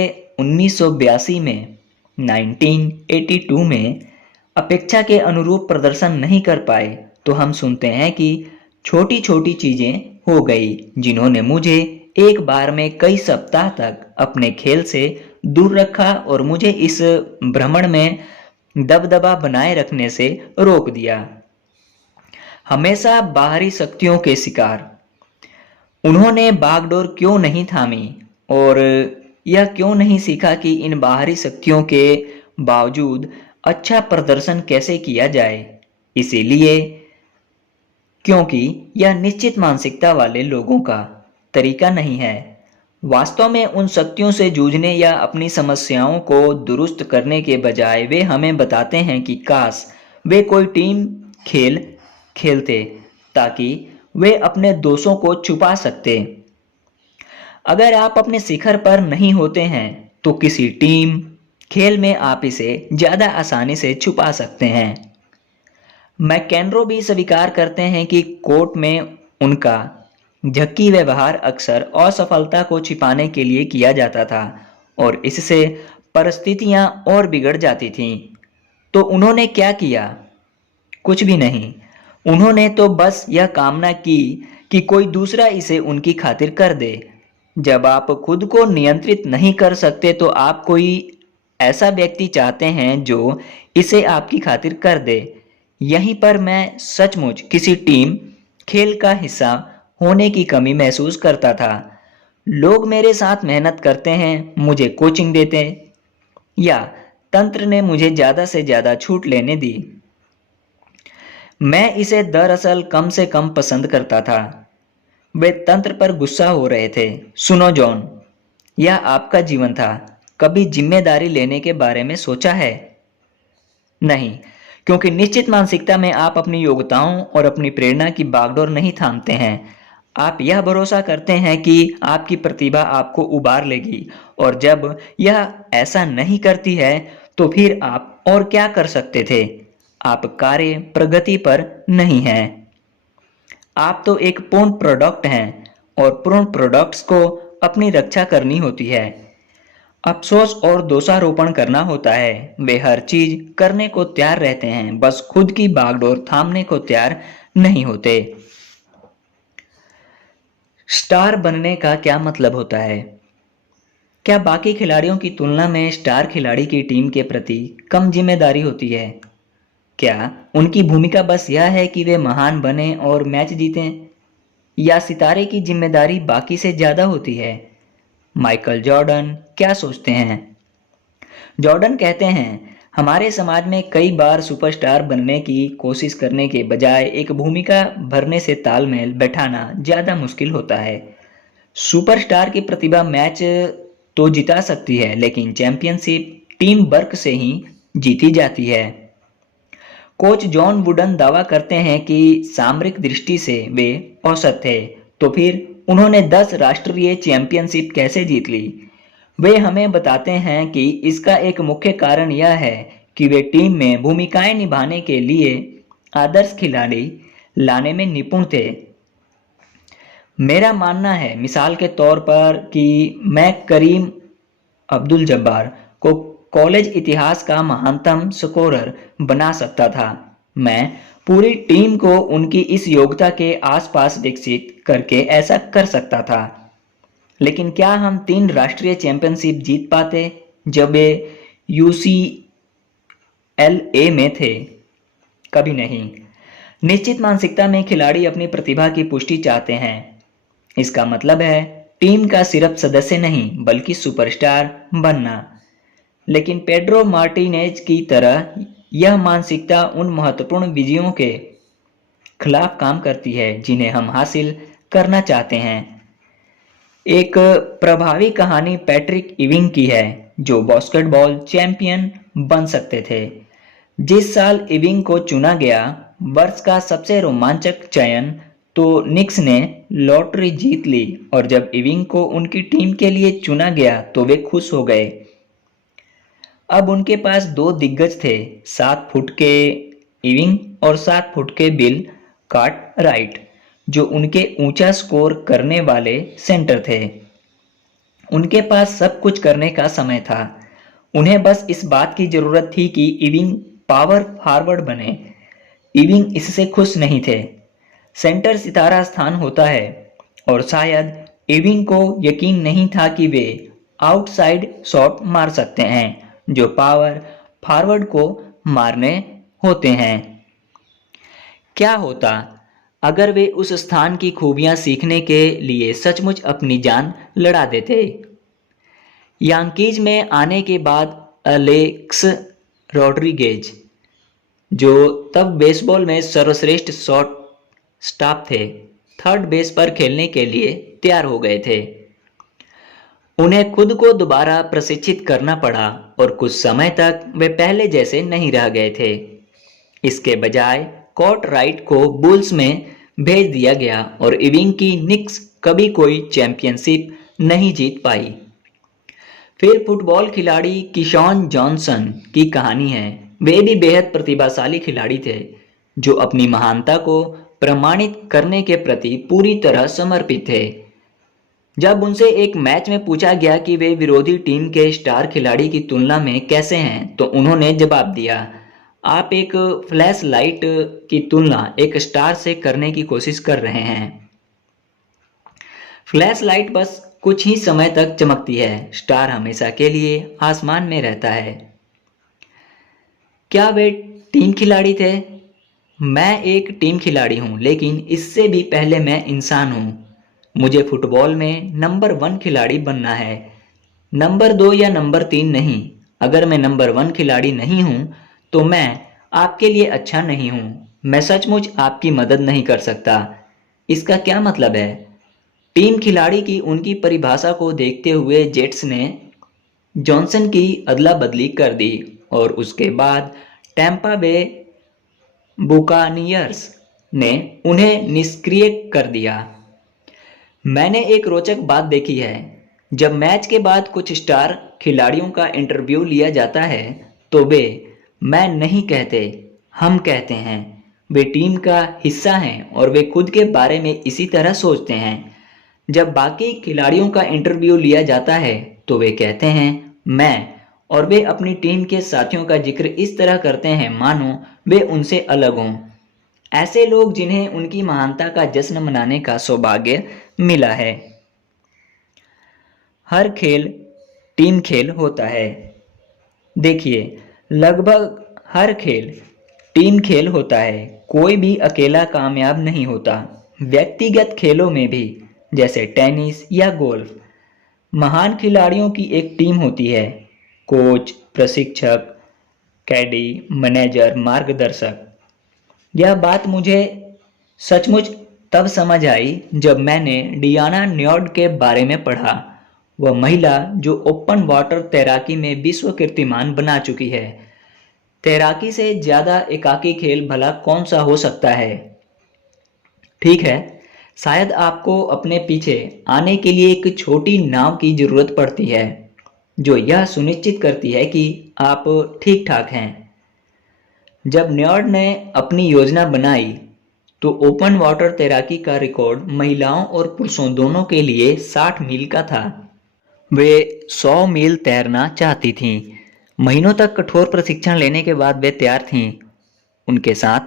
1982 में 1982 में अपेक्षा के अनुरूप प्रदर्शन नहीं कर पाए तो हम सुनते हैं कि छोटी छोटी चीजें हो गई जिन्होंने मुझे एक बार में कई सप्ताह तक अपने खेल से दूर रखा और मुझे इस भ्रमण में दबदबा बनाए रखने से रोक दिया। हमेशा बाहरी शक्तियों के शिकार। उन्होंने बागडोर क्यों नहीं थामी और यह क्यों नहीं सीखा कि इन बाहरी शक्तियों के बावजूद अच्छा प्रदर्शन कैसे किया जाए। इसीलिए क्योंकि यह निश्चित मानसिकता वाले लोगों का तरीका नहीं है। वास्तव में उन शक्तियों से जूझने या अपनी समस्याओं को दुरुस्त करने के बजाय वे हमें बताते हैं कि काश वे कोई टीम खेल खेलते ताकि वे अपने दोषों को छुपा सकते। अगर आप अपने शिखर पर नहीं होते हैं तो किसी टीम खेल में आप इसे ज्यादा आसानी से छुपा सकते हैं। मैकेनरो भी स्वीकार करते हैं कि कोर्ट में उनका झक्की व्यवहार अक्सर असफलता को छिपाने के लिए किया जाता था और इससे परिस्थितियां और बिगड़ जाती थीं। तो उन्होंने क्या किया? कुछ भी नहीं। उन्होंने तो बस यह कामना की कि कोई दूसरा इसे उनकी खातिर कर दे। जब आप खुद को नियंत्रित नहीं कर सकते तो आप कोई ऐसा व्यक्ति चाहते हैं जो इसे आपकी खातिर कर दे। यहीं पर मैं सचमुच किसी टीम खेल का हिस्सा होने की कमी महसूस करता था। लोग मेरे साथ मेहनत करते हैं, मुझे कोचिंग देते हैं, या तंत्र ने मुझे ज्यादा से ज्यादा छूट लेने दी। मैं इसे दरअसल कम से कम पसंद करता था। वे तंत्र पर गुस्सा हो रहे थे। सुनो जॉन, यह आपका जीवन था। कभी जिम्मेदारी लेने के बारे में सोचा है? नहीं, क्योंकि निश्चित मानसिकता में आप अपनी योग्यताओं और अपनी प्रेरणा की बागडोर नहीं थामते हैं। आप यह भरोसा करते हैं कि आपकी प्रतिभा आपको उबार लेगी, और जब यह ऐसा नहीं करती है तो फिर आप और क्या कर सकते थे? आप कार्य प्रगति पर नहीं हैं। आप तो एक पूर्ण प्रोडक्ट हैं और पूर्ण प्रोडक्ट्स को अपनी रक्षा करनी होती है। अफसोस और दोषारोपण करना होता है। वे हर चीज करने को तैयार रहते हैं, बस खुद की बागडोर थामने को तैयार नहीं होते। स्टार बनने का क्या मतलब होता है? क्या बाकी खिलाड़ियों की तुलना में स्टार खिलाड़ी की टीम के प्रति कम जिम्मेदारी होती है? क्या उनकी भूमिका बस यह है कि वे महान बने और मैच जीतें, या सितारे की जिम्मेदारी बाकी से ज्यादा होती है? माइकल जॉर्डन क्या सोचते हैं? जॉर्डन कहते हैं, हमारे समाज में कई बार सुपरस्टार बनने की कोशिश करने के बजाय एक भूमिका भरने से तालमेल बैठाना ज्यादा मुश्किल होता है। सुपरस्टार की प्रतिभा मैच तो जिता सकती है, लेकिन चैंपियनशिप टीम वर्क से ही जीती जाती है। कोच जॉन वुडन दावा करते हैं कि सामरिक दृष्टि से वे औसत थे, तो फिर उन्होंने 10 राष्ट्रीय चैंपियनशिप कैसे जीत ली? वे हमें बताते हैं कि इसका एक मुख्य कारण यह है कि वे टीम में भूमिकाएं निभाने के लिए आदर्श खिलाड़ी लाने में निपुण थे। मेरा मानना है, मिसाल के तौर पर, कि मैं करीम अब्दुल जब्बार को कॉलेज इतिहास का महानतम स्कोरर बना सकता था। मैं पूरी टीम को उनकी इस योग्यता के आसपास विकसित करके ऐसा कर सकता था। लेकिन क्या हम 3 राष्ट्रीय चैंपियनशिप जीत पाते जब वे UCLA में थे? कभी नहीं। निश्चित मानसिकता में खिलाड़ी अपनी प्रतिभा की पुष्टि चाहते हैं। इसका मतलब है टीम का सिर्फ सदस्य नहीं बल्कि सुपरस्टार बनना। लेकिन पेड्रो मार्टिनेज की तरह यह मानसिकता उन महत्वपूर्ण विजयों के खिलाफ काम करती है जिन्हें हम हासिल करना चाहते हैं। एक प्रभावी कहानी पैट्रिक इविंग की है, जो बास्केटबॉल चैंपियन बन सकते थे। जिस साल इविंग को चुना गया वर्ष का सबसे रोमांचक चयन, तो निक्स ने लॉटरी जीत ली, और जब इविंग को उनकी टीम के लिए चुना गया तो वे खुश हो गए। अब उनके पास 2 दिग्गज थे, 7 फुट के इविंग और 7 फुट के बिल कार्टराइट, जो उनके ऊंचा स्कोर करने वाले सेंटर थे। उनके पास सब कुछ करने का समय था। उन्हें बस इस बात की जरूरत थी कि इविंग पावर फॉरवर्ड बने। इविंग इससे खुश नहीं थे। सेंटर सितारा स्थान होता है, और शायद इविंग को यकीन नहीं था कि वे आउटसाइड शॉट मार सकते हैं जो पावर फॉरवर्ड को मारने होते हैं। क्या होता अगर वे उस स्थान की खूबियां सीखने के लिए सचमुच अपनी जान लड़ा देते। यांकीज में आने के बाद अलेक्स रॉड्रिगेज, जो तब बेसबॉल में सर्वश्रेष्ठ शॉर्ट स्टॉप थे, थर्ड बेस पर खेलने के लिए तैयार हो गए थे। उन्हें खुद को दोबारा प्रशिक्षित करना पड़ा और कुछ समय तक वे पहले जैसे नहीं रह गए थे। इसके बजाय कॉर्ट राइट को बुल्स में भेज दिया गया और इविंग की निक्स कभी कोई चैंपियनशिप नहीं जीत पाई। फिर फुटबॉल खिलाड़ी किशॉन जॉनसन की कहानी है। वे भी बेहद प्रतिभाशाली खिलाड़ी थे, जो अपनी महानता को प्रमाणित करने के प्रति पूरी तरह समर्पित थे। जब उनसे एक मैच में पूछा गया कि वे विरोधी टीम के स्टार खिलाड़ी की तुलना में कैसे हैं, तो उन्होंने जवाब दिया, आप एक फ्लैश लाइट की तुलना एक स्टार से करने की कोशिश कर रहे हैं। फ्लैश लाइट बस कुछ ही समय तक चमकती है, स्टार हमेशा के लिए आसमान में रहता है। क्या वे टीम खिलाड़ी थे? मैं एक टीम खिलाड़ी हूं, लेकिन इससे भी पहले मैं इंसान हूं। मुझे फुटबॉल में नंबर 1 खिलाड़ी बनना है, नंबर 2 या नंबर 3 नहीं। अगर मैं नंबर 1 खिलाड़ी नहीं हूं, तो मैं आपके लिए अच्छा नहीं हूं। मैं सचमुच आपकी मदद नहीं कर सकता। इसका क्या मतलब है? टीम खिलाड़ी की उनकी परिभाषा को देखते हुए जेट्स ने जॉनसन की अदला बदली कर दी और उसके बाद टैंपा बे बुकानियर्स ने उन्हें निष्क्रिय कर दिया। मैंने एक रोचक बात देखी है। जब मैच के बाद कुछ स्टार खिलाड़ियों का इंटरव्यू लिया जाता है, तो वे मैं नहीं कहते, हम कहते हैं। वे टीम का हिस्सा हैं और वे खुद के बारे में इसी तरह सोचते हैं। जब बाकी खिलाड़ियों का इंटरव्यू लिया जाता है, तो वे कहते हैं मैं, और वे अपनी टीम के साथियों का जिक्र इस तरह करते हैं मानो वे उनसे अलग हों। ऐसे लोग जिन्हें उनकी महानता का जश्न मनाने का सौभाग्य मिला है। हर खेल टीम खेल होता है। देखिए, लगभग हर खेल टीम खेल होता है। कोई भी अकेला कामयाब नहीं होता। व्यक्तिगत खेलों में भी, जैसे टेनिस या गोल्फ, महान खिलाड़ियों की एक टीम होती है। कोच, प्रशिक्षक, कैडी, मैनेजर, मार्गदर्शक। यह बात मुझे सचमुच तब समझ आई जब मैंने डियाना न्योड के बारे में पढ़ा। वह महिला जो ओपन वाटर तैराकी में विश्व कीर्तिमान बना चुकी है। तैराकी से ज्यादा एकाकी खेल भला कौन सा हो सकता है? ठीक है, शायद आपको अपने पीछे आने के लिए एक छोटी नाव की जरूरत पड़ती है, जो यह सुनिश्चित करती है कि आप ठीक ठाक हैं। जब न्योड ने अपनी योजना बनाई, तो ओपन वाटर तैराकी का रिकॉर्ड महिलाओं और पुरुषों दोनों के लिए 60 मील का था। वे 100 मील तैरना चाहती थीं। महीनों तक कठोर प्रशिक्षण लेने के बाद वे तैयार थीं। उनके साथ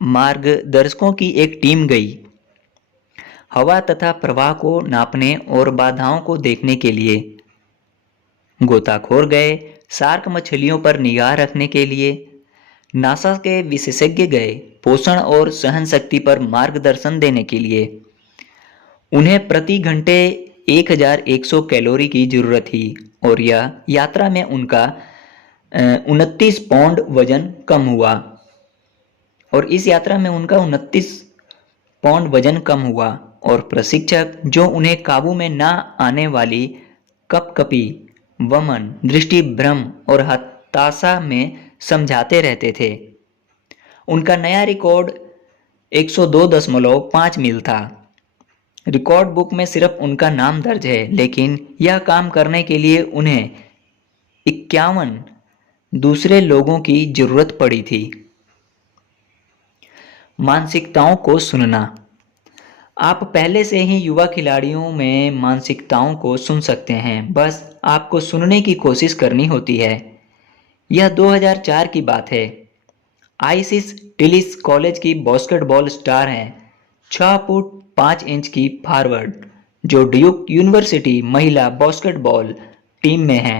मार्गदर्शकों की एक टीम गई, हवा तथा प्रवाह को नापने और बाधाओं को देखने के लिए। गोताखोर गए, शार्क मछलियों पर निगाह रखने के लिए। नासा के विशेषज्ञ गए, पोषण और सहन शक्ति पर मार्गदर्शन देने के लिए। उन्हें प्रति घंटे 1100 कैलोरी की जरूरत थी और यह यात्रा में उनका 29 पाउंड वजन कम हुआ। और प्रशिक्षक, जो उन्हें काबू में न आने वाली कपकपी, वमन, दृष्टिभ्रम और हताशा में समझाते रहते थे। उनका नया रिकॉर्ड 102.5 मील था। रिकॉर्ड बुक में सिर्फ उनका नाम दर्ज है, लेकिन यह काम करने के लिए उन्हें 51 दूसरे लोगों की जरूरत पड़ी थी। मानसिकताओं को सुनना। आप पहले से ही युवा खिलाड़ियों में मानसिकताओं को सुन सकते हैं, बस आपको सुनने की कोशिश करनी होती है। यह 2004 की बात है। आइसिस टिलिस कॉलेज की बास्केटबॉल स्टार हैं, 6 फुट 5 इंच की फॉरवर्ड, जो ड्यूक यूनिवर्सिटी महिला बास्केटबॉल टीम में है।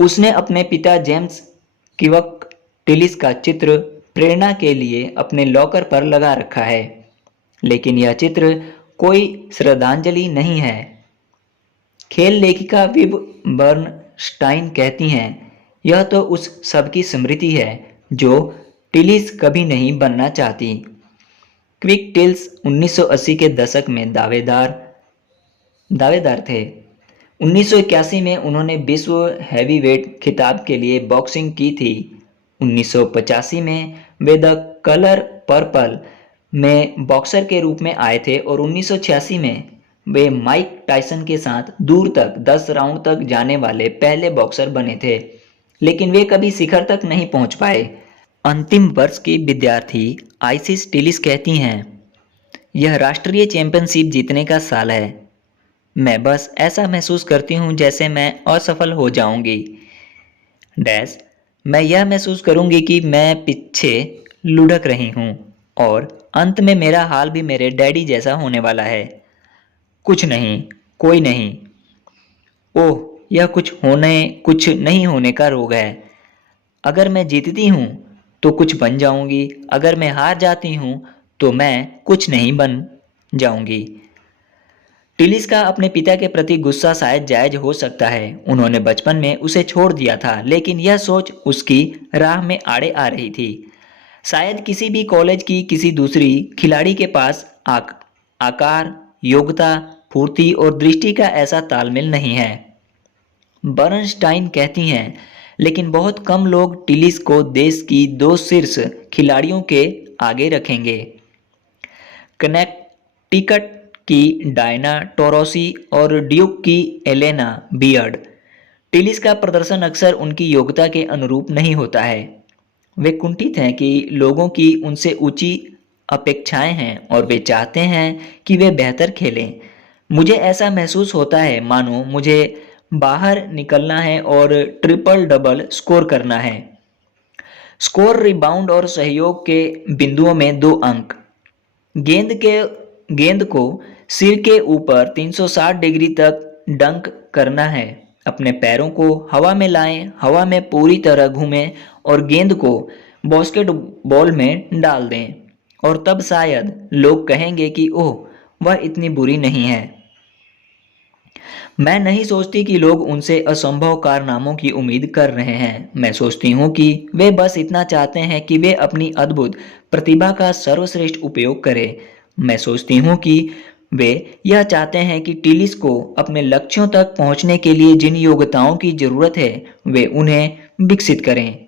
उसने अपने पिता जेम्स किवक टिलिस का चित्र प्रेरणा के लिए अपने लॉकर पर लगा रखा है। लेकिन यह चित्र कोई श्रद्धांजलि नहीं है। खेल लेखिका विव बर्नस्टाइन कहती हैं, यह तो उस सब की स्मृति है जो टिलिस कभी नहीं बनना चाहती। क्विक टिल्स 1980 के दशक में दावेदार थे। 1981 में उन्होंने विश्व हैवीवेट खिताब के लिए बॉक्सिंग की थी। 1985 में वे द कलर पर्पल में बॉक्सर के रूप में आए थे और 1986 में वे माइक टायसन के साथ दूर तक 10 राउंड तक जाने वाले पहले बॉक्सर बने थे, लेकिन वे कभी शिखर तक नहीं पहुंच पाए। अंतिम वर्ष की विद्यार्थी आइसिस टिलिस कहती हैं, यह राष्ट्रीय चैंपियनशिप जीतने का साल है। मैं बस ऐसा महसूस करती हूँ जैसे मैं असफल हो जाऊंगी। डैश, मैं यह महसूस करूंगी कि मैं पीछे लुढ़क रही हूँ और अंत में मेरा हाल भी मेरे डैडी जैसा होने वाला है। कुछ नहीं, कोई नहीं। ओह, यह कुछ नहीं होने का रोग है। अगर मैं जीतती हूँ तो कुछ बन जाऊंगी, अगर मैं हार जाती हूँ तो मैं कुछ नहीं बन जाऊंगी। टिलिस का अपने पिता के प्रति गुस्सा शायद जायज हो सकता है। उन्होंने बचपन में उसे छोड़ दिया था, लेकिन यह सोच उसकी राह में आड़े आ रही थी। शायद किसी भी कॉलेज की किसी दूसरी खिलाड़ी के पास आकार, योग्यता, फुर्ती और दृष्टि का ऐसा तालमेल नहीं है। बर्नस्टाइन कहती हैं, लेकिन बहुत कम लोग टिलिस को देश की 2 शीर्ष खिलाड़ियों के आगे रखेंगे। कनेक्टिकट की डायना टोरोसी और ड्यूक की एलेना बियर्ड। टिलिस का प्रदर्शन अक्सर उनकी योग्यता के अनुरूप नहीं होता है। वे कुंठित हैं कि लोगों की उनसे ऊंची अपेक्षाएं हैं और वे चाहते हैं कि वे बेहतर खेलें। मुझे ऐसा महसूस होता है मानो मुझे बाहर निकलना है और ट्रिपल डबल स्कोर करना है। स्कोर, रिबाउंड और सहयोग के बिंदुओं में 2 अंक। गेंद को सिर के ऊपर 360 डिग्री तक डंक करना है। अपने पैरों को हवा में लाएं, हवा में पूरी तरह घूमें और गेंद को बास्केटबॉल में डाल दें, और तब शायद लोग कहेंगे कि ओह, वह इतनी बुरी नहीं है। मैं नहीं सोचती कि लोग उनसे असंभव कारनामों की उम्मीद कर रहे हैं। मैं सोचती हूँ कि वे बस इतना चाहते हैं कि वे अपनी अद्भुत प्रतिभा का सर्वश्रेष्ठ उपयोग करें। मैं सोचती हूँ कि वे यह चाहते हैं कि टिलिस को अपने लक्ष्यों तक पहुँचने के लिए जिन योग्यताओं की जरूरत है वे उन्हें विकसित करें।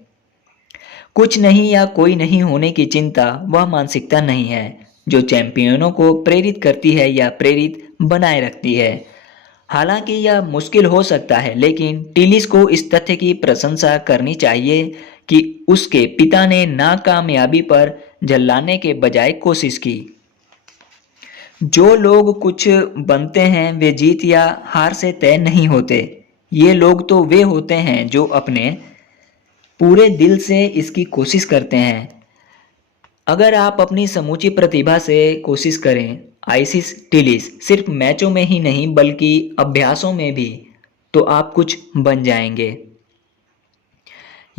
कुछ नहीं या कोई नहीं होने की चिंता वह मानसिकता नहीं है जो चैंपियनों को प्रेरित करती है या प्रेरित बनाए रखती है। हालांकि यह मुश्किल हो सकता है, लेकिन टिलिस को इस तथ्य की प्रशंसा करनी चाहिए कि उसके पिता ने नाकामयाबी पर झल्लाने के बजाय कोशिश की। जो लोग कुछ बनते हैं वे जीत या हार से तय नहीं होते। ये लोग तो वे होते हैं जो अपने पूरे दिल से इसकी कोशिश करते हैं। अगर आप अपनी समूची प्रतिभा से कोशिश करें, आइसिस टिलिस, सिर्फ मैचों में ही नहीं बल्कि अभ्यासों में भी, तो आप कुछ बन जाएंगे।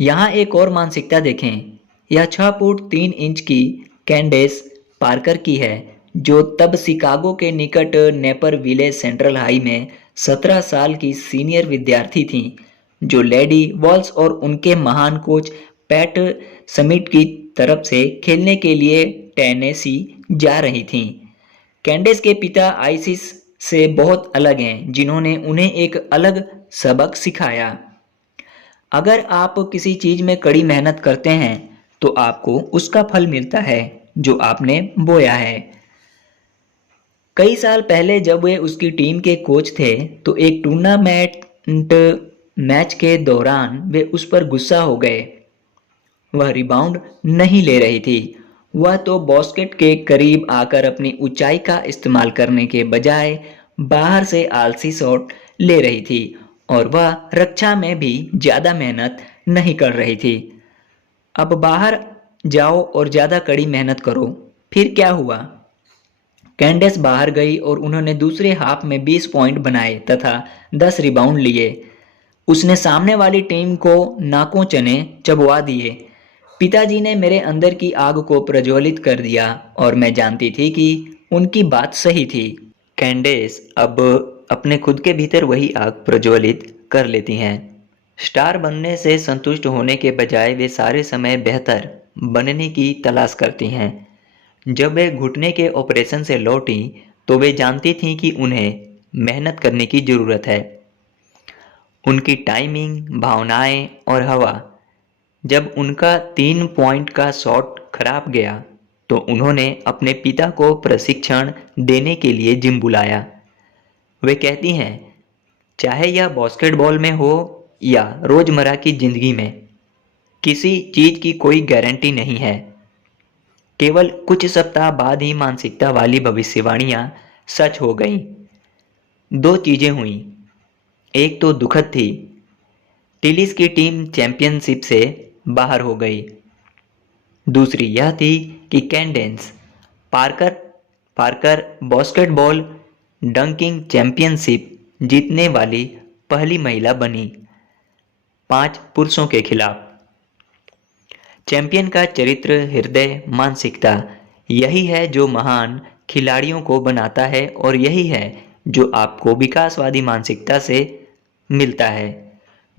यहाँ एक और मानसिकता देखें। यह 6 फुट 3 इंच की कैंडेस पार्कर की है, जो तब शिकागो के निकट नेपरविले सेंट्रल हाई में 17 साल की सीनियर विद्यार्थी थीं, जो लेडी वॉल्स और उनके महान कोच पैट समिट की तरफ से खेलने के लिए टेनेसी जा रही थीं। कैंडेस के पिता आइसिस से बहुत अलग हैं, जिन्होंने उन्हें एक अलग सबक सिखाया। अगर आप किसी चीज में कड़ी मेहनत करते हैं तो आपको उसका फल मिलता है जो आपने बोया है। कई साल पहले जब वे उसकी टीम के कोच थे तो एक टूर्नामेंट मैच के दौरान वे उस पर गुस्सा हो गए। वह रिबाउंड नहीं ले रही थी। वह तो बास्केट के करीब आकर अपनी ऊंचाई का इस्तेमाल करने के बजाय बाहर से आलसी शॉट ले रही थी, और वह रक्षा में भी ज्यादा मेहनत नहीं कर रही थी। अब बाहर जाओ और ज्यादा कड़ी मेहनत करो। फिर क्या हुआ? कैंडेस बाहर गई और उन्होंने दूसरे हाफ में 20 पॉइंट बनाए तथा 10 रिबाउंड लिए। उसने सामने वाली टीम को नाकों चने चबवा दिए। पिताजी ने मेरे अंदर की आग को प्रज्वलित कर दिया और मैं जानती थी कि उनकी बात सही थी। कैंडेस अब अपने खुद के भीतर वही आग प्रज्वलित कर लेती हैं। स्टार बनने से संतुष्ट होने के बजाय वे सारे समय बेहतर बनने की तलाश करती हैं। जब वे घुटने के ऑपरेशन से लौटी तो वे जानती थीं कि उन्हें मेहनत करने की ज़रूरत है। उनकी टाइमिंग, भावनाएं और हवा। जब उनका 3 पॉइंट का शॉट खराब गया तो उन्होंने अपने पिता को प्रशिक्षण देने के लिए जिम बुलाया। वे कहती हैं, चाहे यह बास्केटबॉल में हो या रोजमर्रा की जिंदगी में, किसी चीज की कोई गारंटी नहीं है। केवल कुछ सप्ताह बाद ही मानसिकता वाली भविष्यवाणियां सच हो गईं। 2 चीजें हुईं। एक तो दुखद थी, टिलिस की टीम चैंपियनशिप से बाहर हो गई। दूसरी यह थी कि Candace Parker Parker basketball dunking championship जीतने वाली पहली महिला बनी, 5 पुरुषों के खिलाफ। चैंपियन का चरित्र, हृदय, मानसिकता, यही है जो महान खिलाड़ियों को बनाता है और यही है जो आपको विकासवादी मानसिकता से मिलता है,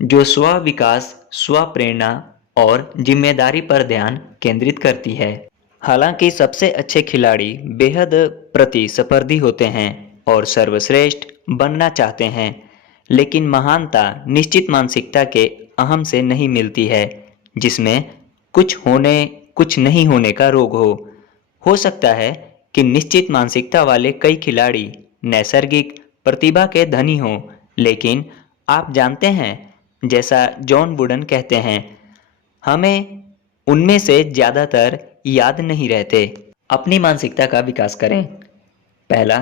जो स्व विकास, स्व प्रेरणा और जिम्मेदारी पर ध्यान केंद्रित करती है। हालांकि सबसे अच्छे खिलाड़ी बेहद प्रतिस्पर्धी होते हैं और सर्वश्रेष्ठ बनना चाहते हैं, लेकिन महानता निश्चित मानसिकता के अहम से नहीं मिलती है, जिसमें कुछ होने कुछ नहीं होने का रोग हो। हो सकता है कि निश्चित मानसिकता वाले कई खिलाड़ी नैसर्गिक प्रतिभा के धनी हों, लेकिन आप जानते हैं, जैसा जॉन वुडन कहते हैं, हमें उनमें से ज़्यादातर याद नहीं रहते। अपनी मानसिकता का विकास करें। पहला,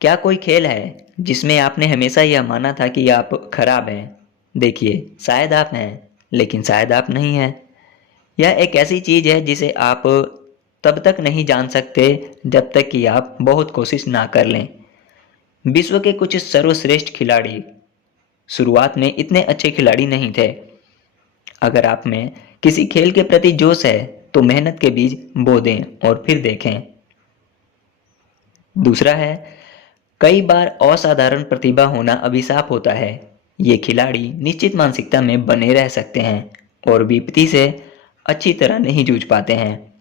क्या कोई खेल है जिसमें आपने हमेशा यह माना था कि आप खराब हैं? देखिए, शायद आप हैं, लेकिन शायद आप नहीं हैं। यह एक ऐसी चीज़ है जिसे आप तब तक नहीं जान सकते जब तक कि आप बहुत कोशिश ना कर लें। विश्व के कुछ सर्वश्रेष्ठ खिलाड़ी शुरुआत में इतने अच्छे खिलाड़ी नहीं थे। अगर आप में किसी खेल के प्रति जोश है तो मेहनत के बीज बो दें और फिर देखें। दूसरा है, कई बार असाधारण प्रतिभा होना अभिशाप होता है। ये खिलाड़ी निश्चित मानसिकता में बने रह सकते हैं और विपत्ति से अच्छी तरह नहीं जूझ पाते हैं।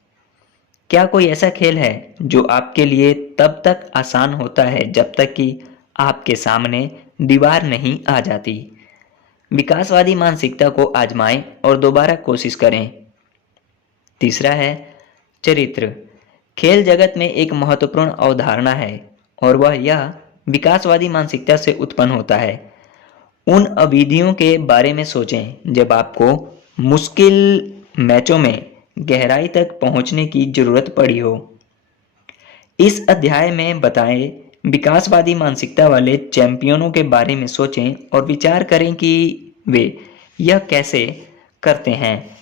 क्या कोई ऐसा खेल है जो आपके लिए तब तक आसान होता है जब तक कि आपके सामने दीवार नहीं आ जाती? विकासवादी मानसिकता को आजमाएं और दोबारा कोशिश करें। तीसरा है चरित्र। खेल जगत में एक महत्वपूर्ण अवधारणा है और वह यह विकासवादी मानसिकता से उत्पन्न होता है। उन अवधियों के बारे में सोचें जब आपको मुश्किल मैचों में गहराई तक पहुंचने की जरूरत पड़ी हो। इस अध्याय में बताए विकासवादी मानसिकता वाले चैंपियनों के बारे में सोचें और विचार करें कि वे यह कैसे करते हैं।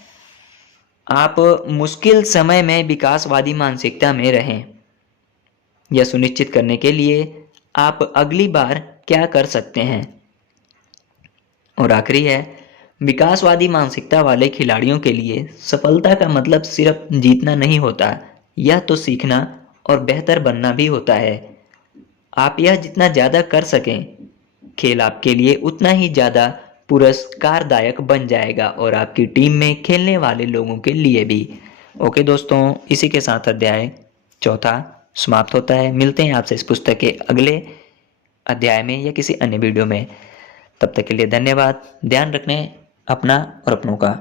आप मुश्किल समय में विकासवादी मानसिकता में रहें। यह सुनिश्चित करने के लिए आप अगली बार क्या कर सकते हैं। और आखिरी है, विकासवादी मानसिकता वाले खिलाड़ियों के लिए सफलता का मतलब सिर्फ जीतना नहीं होता, यह तो सीखना और बेहतर बनना भी होता है। आप यह जितना ज़्यादा कर सकें, खेल आपके लिए उतना ही ज़्यादा पुरस्कारदायक बन जाएगा और आपकी टीम में खेलने वाले लोगों के लिए भी। ओके दोस्तों, इसी के साथ अध्याय 4 समाप्त होता है। मिलते हैं आपसे इस पुस्तक के अगले अध्याय में या किसी अन्य वीडियो में। तब तक के लिए धन्यवाद। ध्यान रखने अपना और अपनों का।